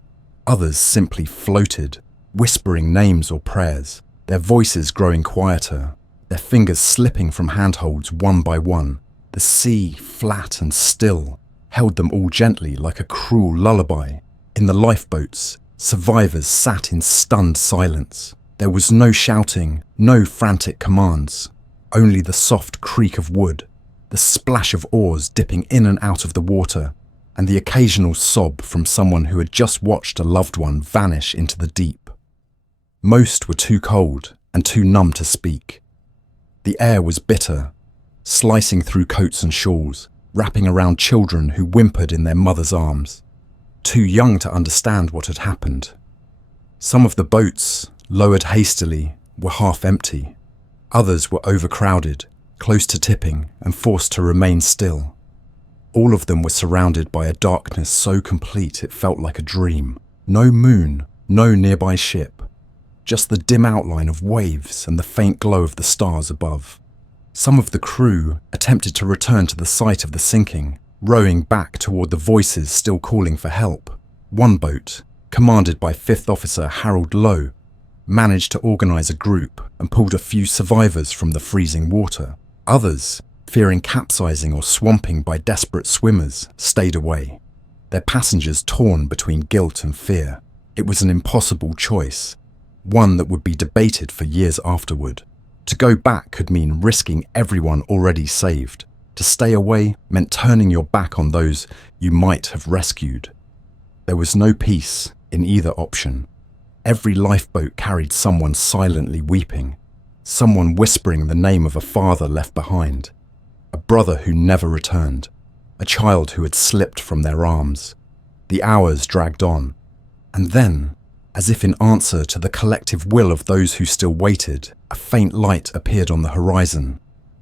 Others simply floated, whispering names or prayers, their voices growing quieter, their fingers slipping from handholds one by one. The sea, flat and still, held them all gently like a cruel lullaby. In the lifeboats, survivors sat in stunned silence. There was no shouting, no frantic commands, only the soft creak of wood, the splash of oars dipping in and out of the water, and the occasional sob from someone who had just watched a loved one vanish into the deep. Most were too cold and too numb to speak. The air was bitter, slicing through coats and shawls, wrapping around children who whimpered in their mothers' arms, too young to understand what had happened. Some of the boats, lowered hastily, were half empty. Others were overcrowded, close to tipping, and forced to remain still. All of them were surrounded by a darkness so complete it felt like a dream. No moon, no nearby ship, just the dim outline of waves and the faint glow of the stars above. Some of the crew attempted to return to the site of the sinking, rowing back toward the voices still calling for help. One boat, commanded by 5th Officer Harold Lowe, managed to organize a group and pulled a few survivors from the freezing water. Others, fearing capsizing or swamping by desperate swimmers, stayed away, their passengers torn between guilt and fear. It was an impossible choice, one that would be debated for years afterward. To go back could mean risking everyone already saved. To stay away meant turning your back on those you might have rescued. There was no peace in either option. Every lifeboat carried someone silently weeping, someone whispering the name of a father left behind, a brother who never returned, a child who had slipped from their arms. The hours dragged on, and then, as if in answer to the collective will of those who still waited, a faint light appeared on the horizon.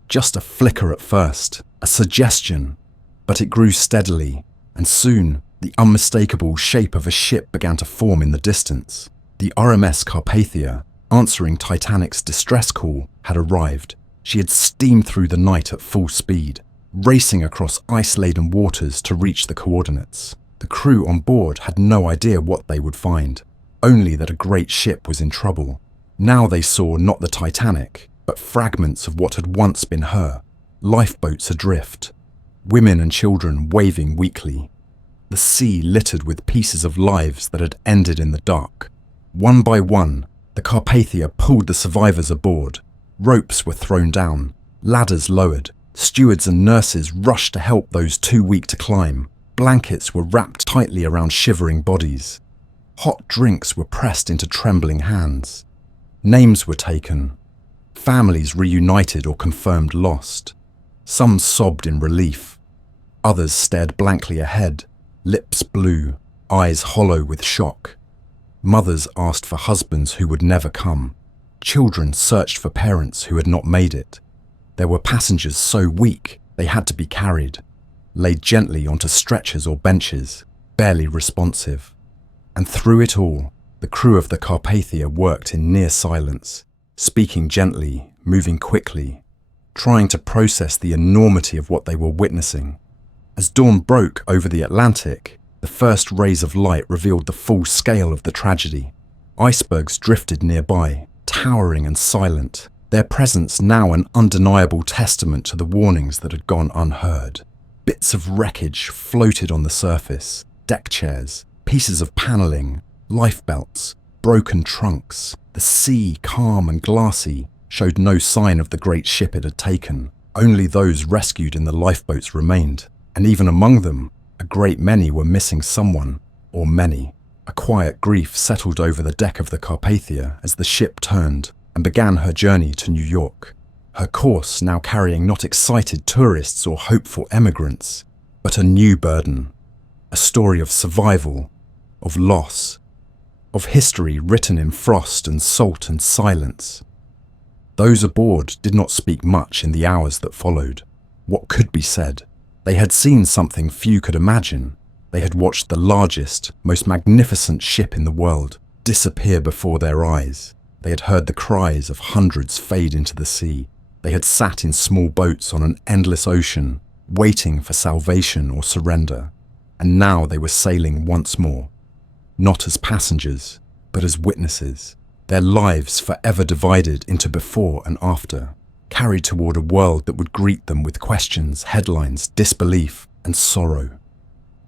Just a flicker at first, a suggestion, but it grew steadily, and soon the unmistakable shape of a ship began to form in the distance. The RMS Carpathia, answering Titanic's distress call, had arrived. She had steamed through the night at full speed, racing across ice-laden waters to reach the coordinates. The crew on board had no idea what they would find, only that a great ship was in trouble. Now they saw not the Titanic, but fragments of what had once been her, lifeboats adrift, women and children waving weakly, the sea littered with pieces of lives that had ended in the dark. One by one, the Carpathia pulled the survivors aboard. Ropes were thrown down, ladders lowered, stewards and nurses rushed to help those too weak to climb. Blankets were wrapped tightly around shivering bodies. Hot drinks were pressed into trembling hands. Names were taken. Families reunited or confirmed lost. Some sobbed in relief. Others stared blankly ahead, lips blue, eyes hollow with shock. Mothers asked for husbands who would never come. Children searched for parents who had not made it. There were passengers so weak they had to be carried, laid gently onto stretchers or benches, barely responsive. And through it all, the crew of the Carpathia worked in near silence, speaking gently, moving quickly, trying to process the enormity of what they were witnessing. As dawn broke over the Atlantic, the first rays of light revealed the full scale of the tragedy. Icebergs drifted nearby, towering and silent, their presence now an undeniable testament to the warnings that had gone unheard. Bits of wreckage floated on the surface, deck chairs, pieces of panelling, lifebelts, broken trunks. The sea, calm and glassy, showed no sign of the great ship it had taken. Only those rescued in the lifeboats remained, and even among them, a great many were missing someone, or many. A quiet grief settled over the deck of the Carpathia as the ship turned and began her journey to New York, her course now carrying not excited tourists or hopeful emigrants, but a new burden, a story of survival, of loss, of history written in frost and salt and silence. Those aboard did not speak much in the hours that followed. What could be said? They had seen something few could imagine. They had watched the largest, most magnificent ship in the world disappear before their eyes. They had heard the cries of hundreds fade into the sea. They had sat in small boats on an endless ocean, waiting for salvation or surrender. And now they were sailing once more. Not as passengers, but as witnesses, their lives forever divided into before and after, carried toward a world that would greet them with questions, headlines, disbelief, and sorrow.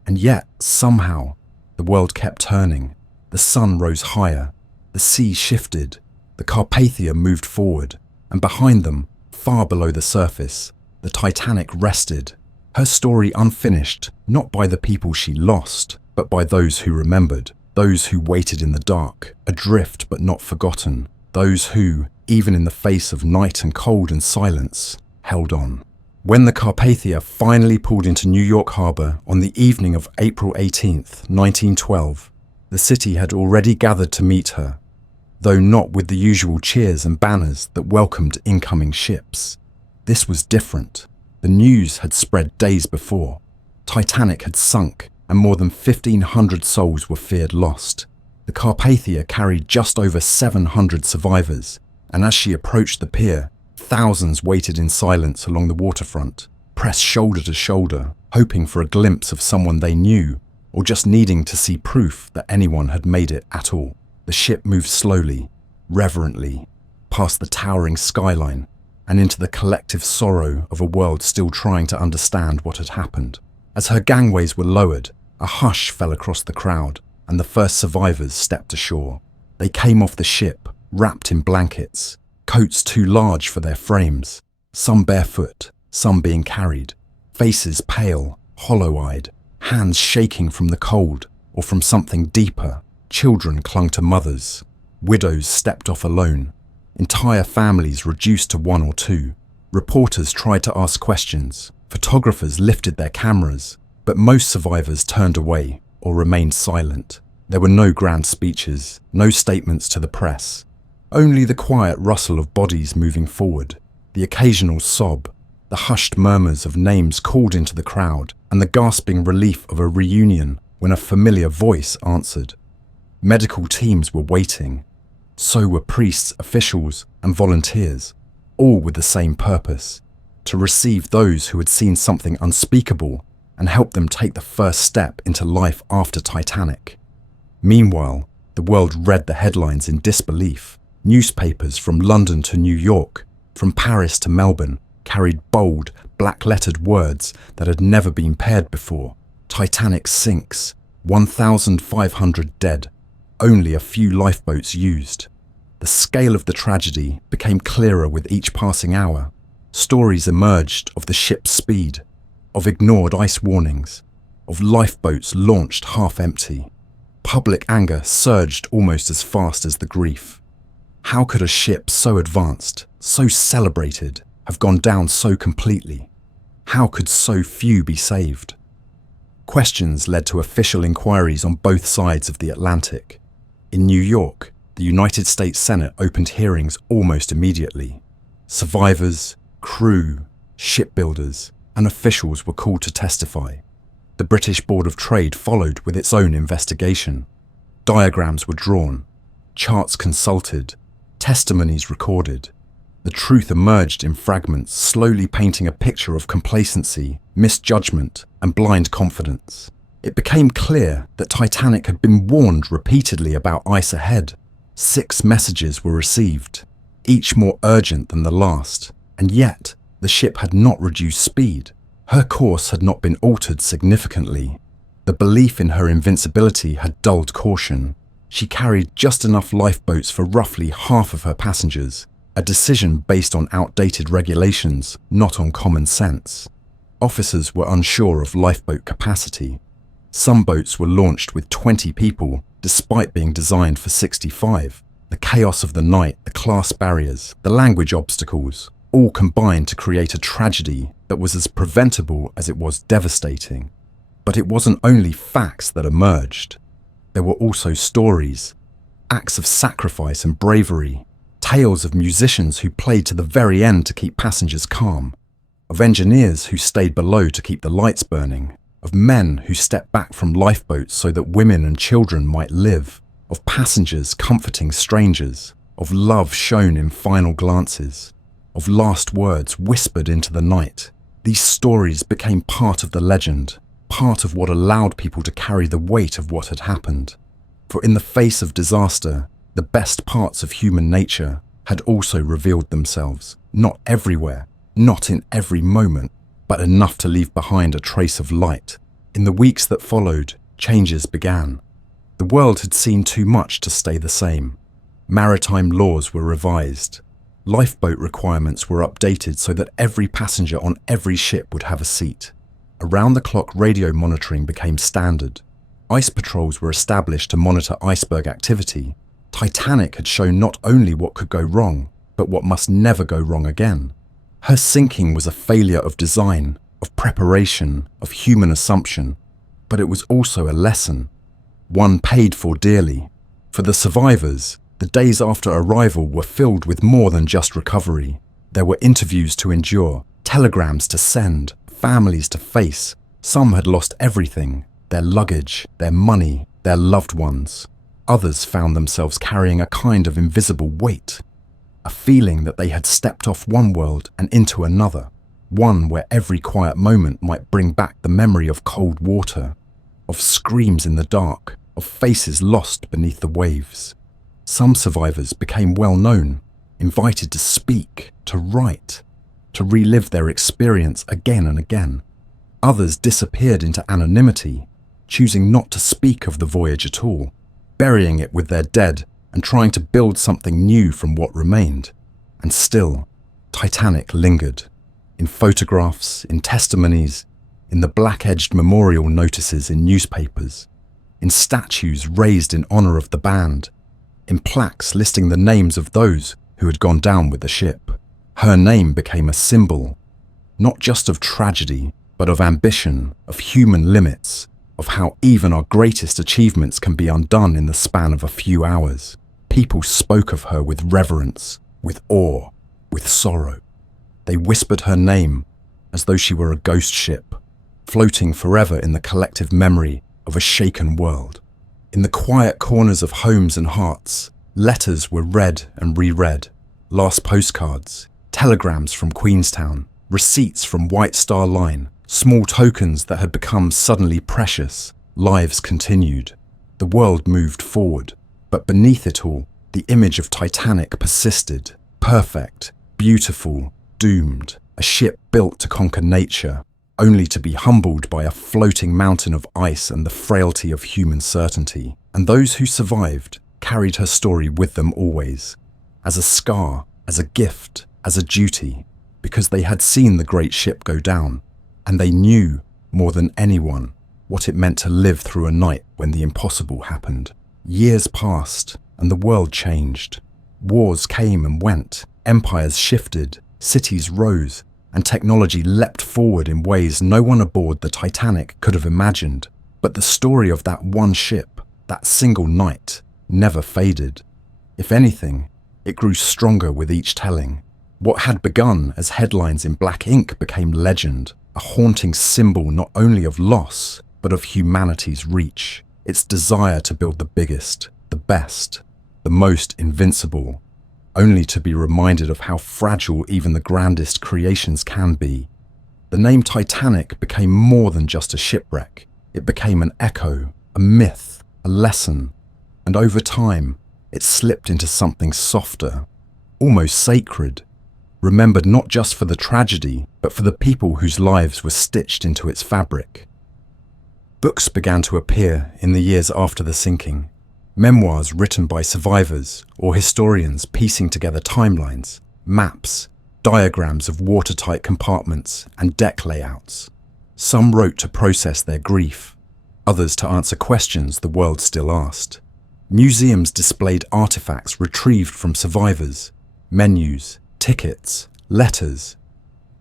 And yet, somehow, the world kept turning. The sun rose higher, the sea shifted, the Carpathia moved forward, and behind them, far below the surface, the Titanic rested, her story unfinished, not by the people she lost, but by those who remembered, those who waited in the dark, adrift but not forgotten, those who, even in the face of night and cold and silence, held on. When the Carpathia finally pulled into New York Harbor on the evening of April 18th, 1912, the city had already gathered to meet her, though not with the usual cheers and banners that welcomed incoming ships. This was different. The news had spread days before. Titanic had sunk, and more than 1,500 souls were feared lost. The Carpathia carried just over 700 survivors, and as she approached the pier, thousands waited in silence along the waterfront, pressed shoulder to shoulder, hoping for a glimpse of someone they knew, or just needing to see proof that anyone had made it at all. The ship moved slowly, reverently, past the towering skyline, and into the collective sorrow of a world still trying to understand what had happened. As her gangways were lowered, a hush fell across the crowd, and the first survivors stepped ashore. They came off the ship, wrapped in blankets, coats too large for their frames, some barefoot, some being carried, faces pale, hollow-eyed, hands shaking from the cold or from something deeper. Children clung to mothers, widows stepped off alone, entire families reduced to one or two. Reporters tried to ask questions, photographers lifted their cameras, but most survivors turned away or remained silent. There were no grand speeches, no statements to the press, only the quiet rustle of bodies moving forward, the occasional sob, the hushed murmurs of names called into the crowd, and the gasping relief of a reunion when a familiar voice answered. Medical teams were waiting. So were priests, officials, and volunteers, all with the same purpose: to receive those who had seen something unspeakable and help them take the first step into life after Titanic. Meanwhile, the world read the headlines in disbelief. Newspapers from London to New York, from Paris to Melbourne, carried bold, black-lettered words that had never been paired before. Titanic sinks, 1,500 dead, only a few lifeboats used. The scale of the tragedy became clearer with each passing hour. Stories emerged of the ship's speed, of ignored ice warnings, of lifeboats launched half empty. Public anger surged almost as fast as the grief. How could a ship so advanced, so celebrated, have gone down so completely? How could so few be saved? Questions led to official inquiries on both sides of the Atlantic. In New York, the United States Senate opened hearings almost immediately. Survivors, crew, shipbuilders, and officials were called to testify. The British Board of Trade followed with its own investigation. Diagrams were drawn, charts consulted, testimonies recorded. The truth emerged in fragments, slowly painting a picture of complacency, misjudgment, and blind confidence. It became clear that Titanic had been warned repeatedly about ice ahead. 6 messages were received, each more urgent than the last, and yet the ship had not reduced speed. Her course had not been altered significantly. The belief in her invincibility had dulled caution. She carried just enough lifeboats for roughly half of her passengers, a decision based on outdated regulations, not on common sense. Officers were unsure of lifeboat capacity. Some boats were launched with 20 people, despite being designed for 65. The chaos of the night, the class barriers, the language obstacles, all combined to create a tragedy that was as preventable as it was devastating. But it wasn't only facts that emerged. There were also stories, acts of sacrifice and bravery, tales of musicians who played to the very end to keep passengers calm, of engineers who stayed below to keep the lights burning, of men who stepped back from lifeboats so that women and children might live, of passengers comforting strangers, of love shown in final glances, of last words whispered into the night. These stories became part of the legend, part of what allowed people to carry the weight of what had happened. For in the face of disaster, the best parts of human nature had also revealed themselves, not everywhere, not in every moment, but enough to leave behind a trace of light. In the weeks that followed, changes began. The world had seen too much to stay the same. Maritime laws were revised. Lifeboat requirements were updated so that every passenger on every ship would have a seat. Around-the-clock radio monitoring became standard. Ice patrols were established to monitor iceberg activity. Titanic had shown not only what could go wrong, but what must never go wrong again. Her sinking was a failure of design, of preparation, of human assumption, but it was also a lesson, one paid for dearly. For the survivors, the days after arrival were filled with more than just recovery. There were interviews to endure, telegrams to send, families to face. Some had lost everything, their luggage, their money, their loved ones. Others found themselves carrying a kind of invisible weight, a feeling that they had stepped off one world and into another, one where every quiet moment might bring back the memory of cold water, of screams in the dark, of faces lost beneath the waves. Some survivors became well known, invited to speak, to write, to relive their experience again and again. Others disappeared into anonymity, choosing not to speak of the voyage at all, burying it with their dead and trying to build something new from what remained. And still, Titanic lingered. In photographs, in testimonies, in the black-edged memorial notices in newspapers, in statues raised in honor of the band, in plaques listing the names of those who had gone down with the ship. Her name became a symbol, not just of tragedy, but of ambition, of human limits, of how even our greatest achievements can be undone in the span of a few hours. People spoke of her with reverence, with awe, with sorrow. They whispered her name as though she were a ghost ship, floating forever in the collective memory of a shaken world. In the quiet corners of homes and hearts, letters were read and reread, last postcards, telegrams from Queenstown, receipts from White Star Line, small tokens that had become suddenly precious. Lives continued. The world moved forward, but beneath it all, the image of Titanic persisted, perfect, beautiful, doomed, a ship built to conquer nature, only to be humbled by a floating mountain of ice and the frailty of human certainty. And those who survived carried her story with them always, as a scar, as a gift, as a duty, because they had seen the great ship go down, and they knew, more than anyone, what it meant to live through a night when the impossible happened. Years passed, and the world changed. Wars came and went, empires shifted, cities rose, and technology leapt forward in ways no one aboard the Titanic could have imagined. But the story of that one ship, that single night, never faded. If anything, it grew stronger with each telling. What had begun as headlines in black ink became legend, a haunting symbol not only of loss, but of humanity's reach, its desire to build the biggest, the best, the most invincible, only to be reminded of how fragile even the grandest creations can be. The name Titanic became more than just a shipwreck. It became an echo, a myth, a lesson, and over time, it slipped into something softer, almost sacred, remembered not just for the tragedy, but for the people whose lives were stitched into its fabric. Books began to appear in the years after the sinking. Memoirs written by survivors or historians piecing together timelines, maps, diagrams of watertight compartments and deck layouts. Some wrote to process their grief, others to answer questions the world still asked. Museums displayed artifacts retrieved from survivors, menus, tickets, letters.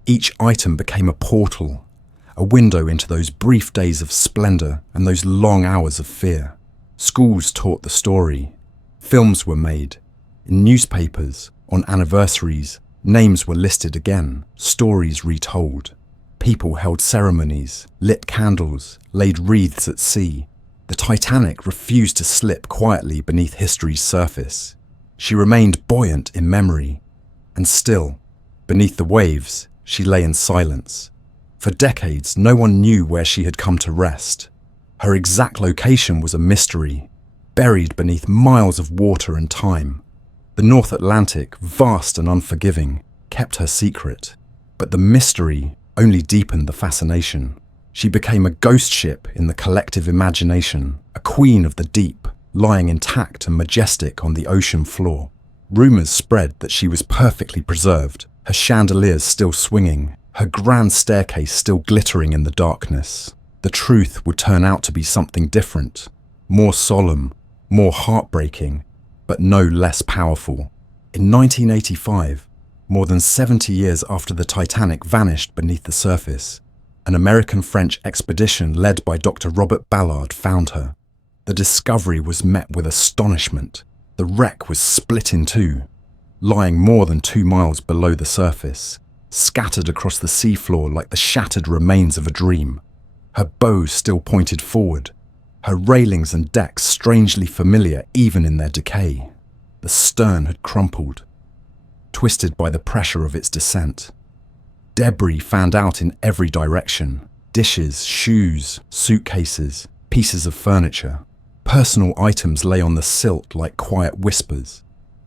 Each item became a portal, a window into those brief days of splendor and those long hours of fear. Schools taught the story. Films were made. In newspapers, on anniversaries, names were listed again, stories retold. People held ceremonies, lit candles, laid wreaths at sea. The Titanic refused to slip quietly beneath history's surface. She remained buoyant in memory. And still, beneath the waves, she lay in silence. For decades, no one knew where she had come to rest. Her exact location was a mystery, buried beneath miles of water and time. The North Atlantic, vast and unforgiving, kept her secret. But the mystery only deepened the fascination. She became a ghost ship in the collective imagination, a queen of the deep, lying intact and majestic on the ocean floor. Rumors spread that she was perfectly preserved, her chandeliers still swinging, her grand staircase still glittering in the darkness. The truth would turn out to be something different, more solemn, more heartbreaking, but no less powerful. In 1985, more than 70 years after the Titanic vanished beneath the surface, an American-French expedition led by Dr. Robert Ballard found her. The discovery was met with astonishment. The wreck was split in two, lying more than 2 miles below the surface, scattered across the seafloor like the shattered remains of a dream. Her bow still pointed forward, her railings and decks strangely familiar even in their decay. The stern had crumpled, twisted by the pressure of its descent. Debris fanned out in every direction. Dishes, shoes, suitcases, pieces of furniture. Personal items lay on the silt like quiet whispers.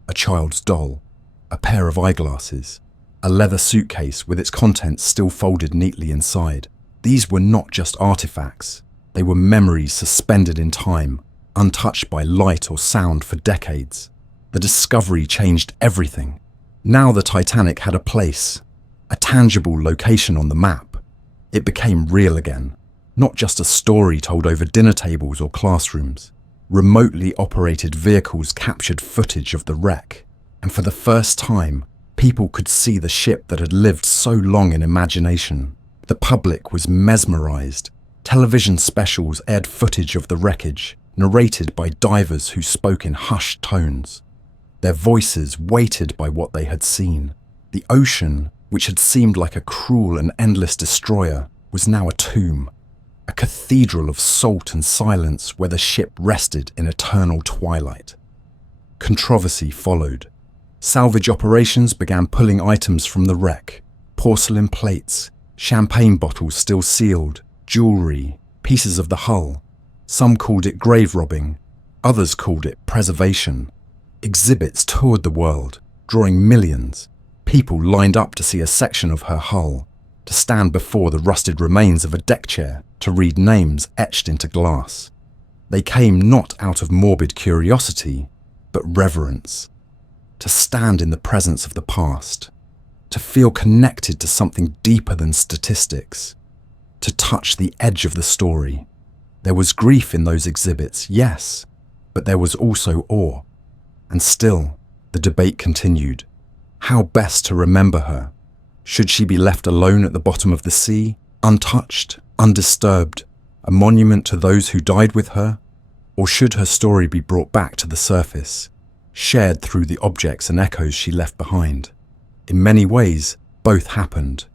A child's doll, a pair of eyeglasses, a leather suitcase with its contents still folded neatly inside. These were not just artifacts. They were memories suspended in time, untouched by light or sound for decades. The discovery changed everything. Now the Titanic had a place, a tangible location on the map. It became real again, not just a story told over dinner tables or classrooms. Remotely operated vehicles captured footage of the wreck, and for the first time, people could see the ship that had lived so long in imagination. The public was mesmerized. Television specials aired footage of the wreckage, narrated by divers who spoke in hushed tones. Their voices weighted by what they had seen. The ocean, which had seemed like a cruel and endless destroyer, was now a tomb, a cathedral of salt and silence where the ship rested in eternal twilight. Controversy followed. Salvage operations began pulling items from the wreck, porcelain plates, champagne bottles still sealed, jewelry, pieces of the hull. Some called it grave robbing, others called it preservation. Exhibits toured the world, drawing millions. People lined up to see a section of her hull, to stand before the rusted remains of a deck chair, to read names etched into glass. They came not out of morbid curiosity, but reverence. To stand in the presence of the past, to feel connected to something deeper than statistics, to touch the edge of the story. There was grief in those exhibits, yes, but there was also awe. And still, The debate continued. How best to remember her? Should she be left alone at the bottom of the sea, untouched, undisturbed, a monument to those who died with her? Or should her story be brought back to the surface, shared through the objects and echoes she left behind? In many ways, both happened.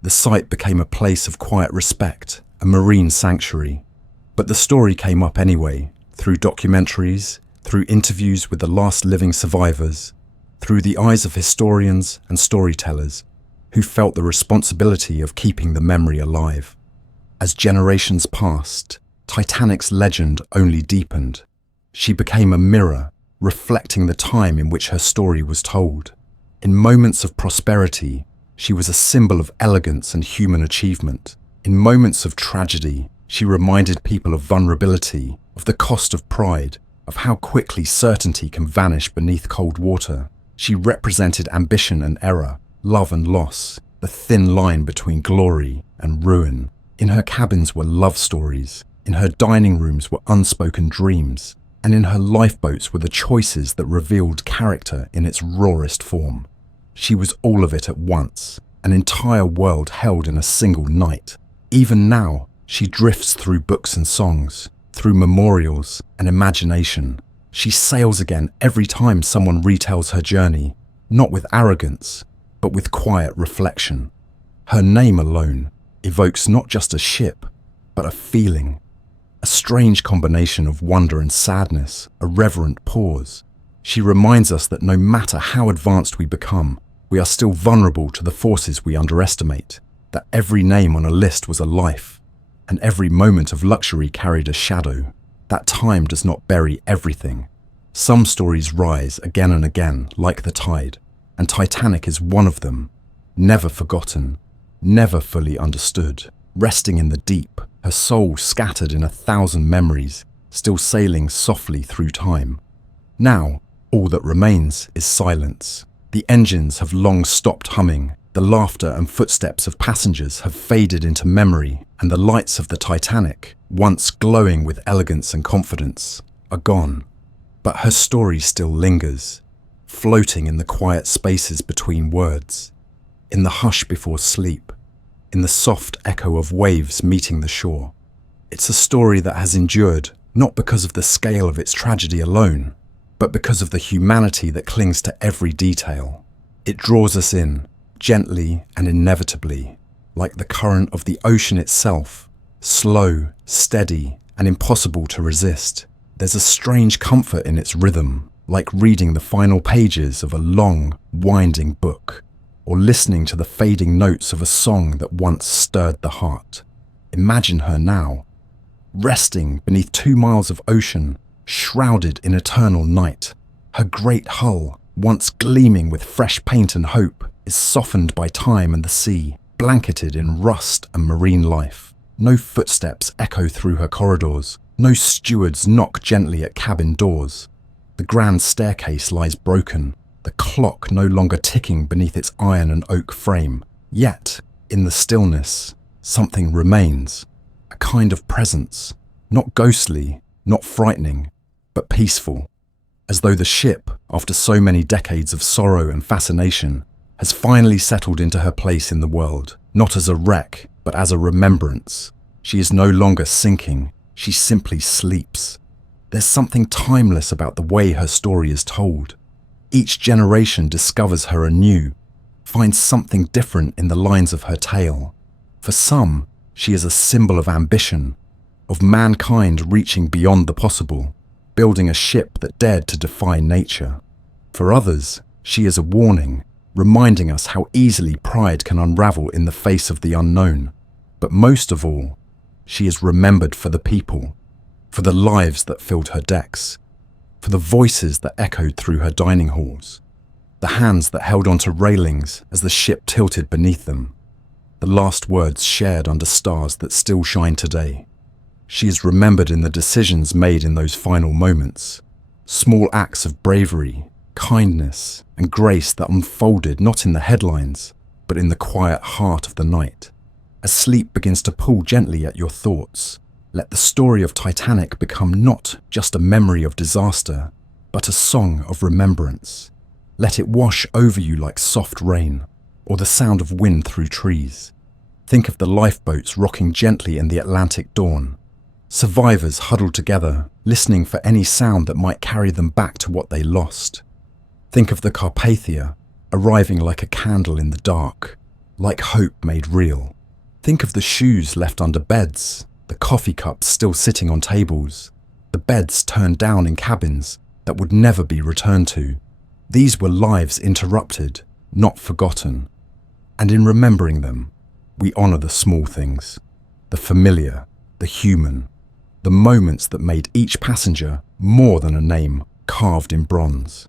The site became a place of quiet respect, a marine sanctuary. But the story came up anyway, through documentaries, through interviews with the last living survivors, through the eyes of historians and storytellers who felt the responsibility of keeping the memory alive. As generations passed, Titanic's legend only deepened. She became a mirror, reflecting the time in which her story was told. In moments of prosperity, she was a symbol of elegance and human achievement. In moments of tragedy, she reminded people of vulnerability, of the cost of pride, of how quickly certainty can vanish beneath cold water. She represented ambition and error, love and loss, the thin line between glory and ruin. In her cabins were love stories, in her dining rooms were unspoken dreams, and in her lifeboats were the choices that revealed character in its rawest form. She was all of it at once, an entire world held in a single night. Even now, she drifts through books and songs, through memorials and imagination. She sails again every time someone retells her journey, not with arrogance, but with quiet reflection. Her name alone evokes not just a ship, but a feeling, a strange combination of wonder and sadness, a reverent pause. She reminds us that no matter how advanced we become, we are still vulnerable to the forces we underestimate, that every name on a list was a life, and every moment of luxury carried a shadow. That time does not bury everything. Some stories rise again and again, like the tide, and Titanic is one of them, never forgotten, never fully understood, resting in the deep, her soul scattered in 1,000 memories, still sailing softly through time. Now, all that remains is silence. The engines have long stopped humming, the laughter and footsteps of passengers have faded into memory, and the lights of the Titanic, once glowing with elegance and confidence, are gone. But her story still lingers, floating in the quiet spaces between words, in the hush before sleep, in the soft echo of waves meeting the shore. It's a story that has endured, not because of the scale of its tragedy alone, but because of the humanity that clings to every detail. It draws us in, gently and inevitably, like the current of the ocean itself, slow, steady, and impossible to resist. There's a strange comfort in its rhythm, like reading the final pages of a long, winding book, or listening to the fading notes of a song that once stirred the heart. Imagine her now, resting beneath 2 miles of ocean, shrouded in eternal night. Her great hull, once gleaming with fresh paint and hope, is softened by time and the sea, blanketed in rust and marine life. No footsteps echo through her corridors, no stewards knock gently at cabin doors. The grand staircase lies broken, the clock no longer ticking beneath its iron and oak frame. Yet, in the stillness, something remains, a kind of presence, not ghostly, not frightening, but peaceful, as though the ship, after so many decades of sorrow and fascination, has finally settled into her place in the world, not as a wreck, but as a remembrance. She is no longer sinking, she simply sleeps. There's something timeless about the way her story is told. Each generation discovers her anew, finds something different in the lines of her tale. For some, she is a symbol of ambition, of mankind reaching beyond the possible, building a ship that dared to defy nature. For others, she is a warning, reminding us how easily pride can unravel in the face of the unknown. But most of all, she is remembered for the people, for the lives that filled her decks, for the voices that echoed through her dining halls, the hands that held onto railings as the ship tilted beneath them, the last words shared under stars that still shine today. She is remembered in the decisions made in those final moments, small acts of bravery, kindness, and grace that unfolded not in the headlines, but in the quiet heart of the night. As sleep begins to pull gently at your thoughts, let the story of Titanic become not just a memory of disaster, but a song of remembrance. Let it wash over you like soft rain, or the sound of wind through trees. Think of the lifeboats rocking gently in the Atlantic dawn. Survivors huddled together, listening for any sound that might carry them back to what they lost. Think of the Carpathia, arriving like a candle in the dark, like hope made real. Think of the shoes left under beds, the coffee cups still sitting on tables, the beds turned down in cabins that would never be returned to. These were lives interrupted, not forgotten. And in remembering them, we honour the small things, the familiar, the human, the moments that made each passenger more than a name carved in bronze.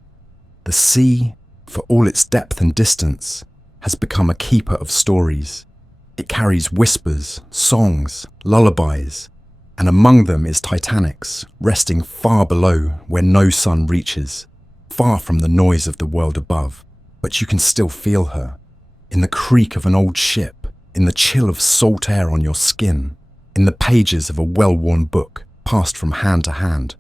The sea, for all its depth and distance, has become a keeper of stories. It carries whispers, songs, lullabies, and among them is Titanic's, resting far below where no sun reaches, far from the noise of the world above. But you can still feel her, in the creak of an old ship, in the chill of salt air on your skin, in the pages of a well-worn book passed from hand to hand.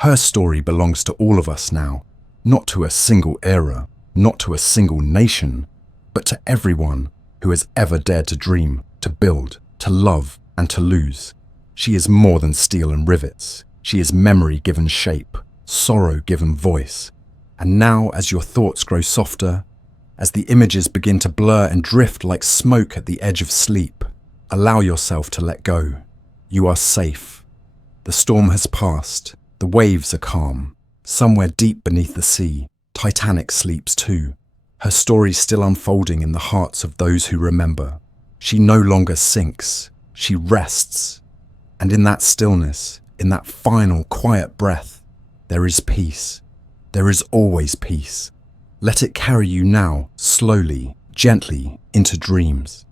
Her story belongs to all of us now, not to a single era, not to a single nation, but to everyone who has ever dared to dream, to build, to love, and to lose. She is more than steel and rivets. She is memory given shape, sorrow given voice. And now, as your thoughts grow softer, as the images begin to blur and drift like smoke at the edge of sleep, allow yourself to let go. You are safe. The storm has passed. The waves are calm. Somewhere deep beneath the sea, Titanic sleeps too. Her story still unfolding in the hearts of those who remember. She no longer sinks. She rests. And in that stillness, in that final quiet breath, there is peace. There is always peace. Let it carry you now, slowly, gently, into dreams.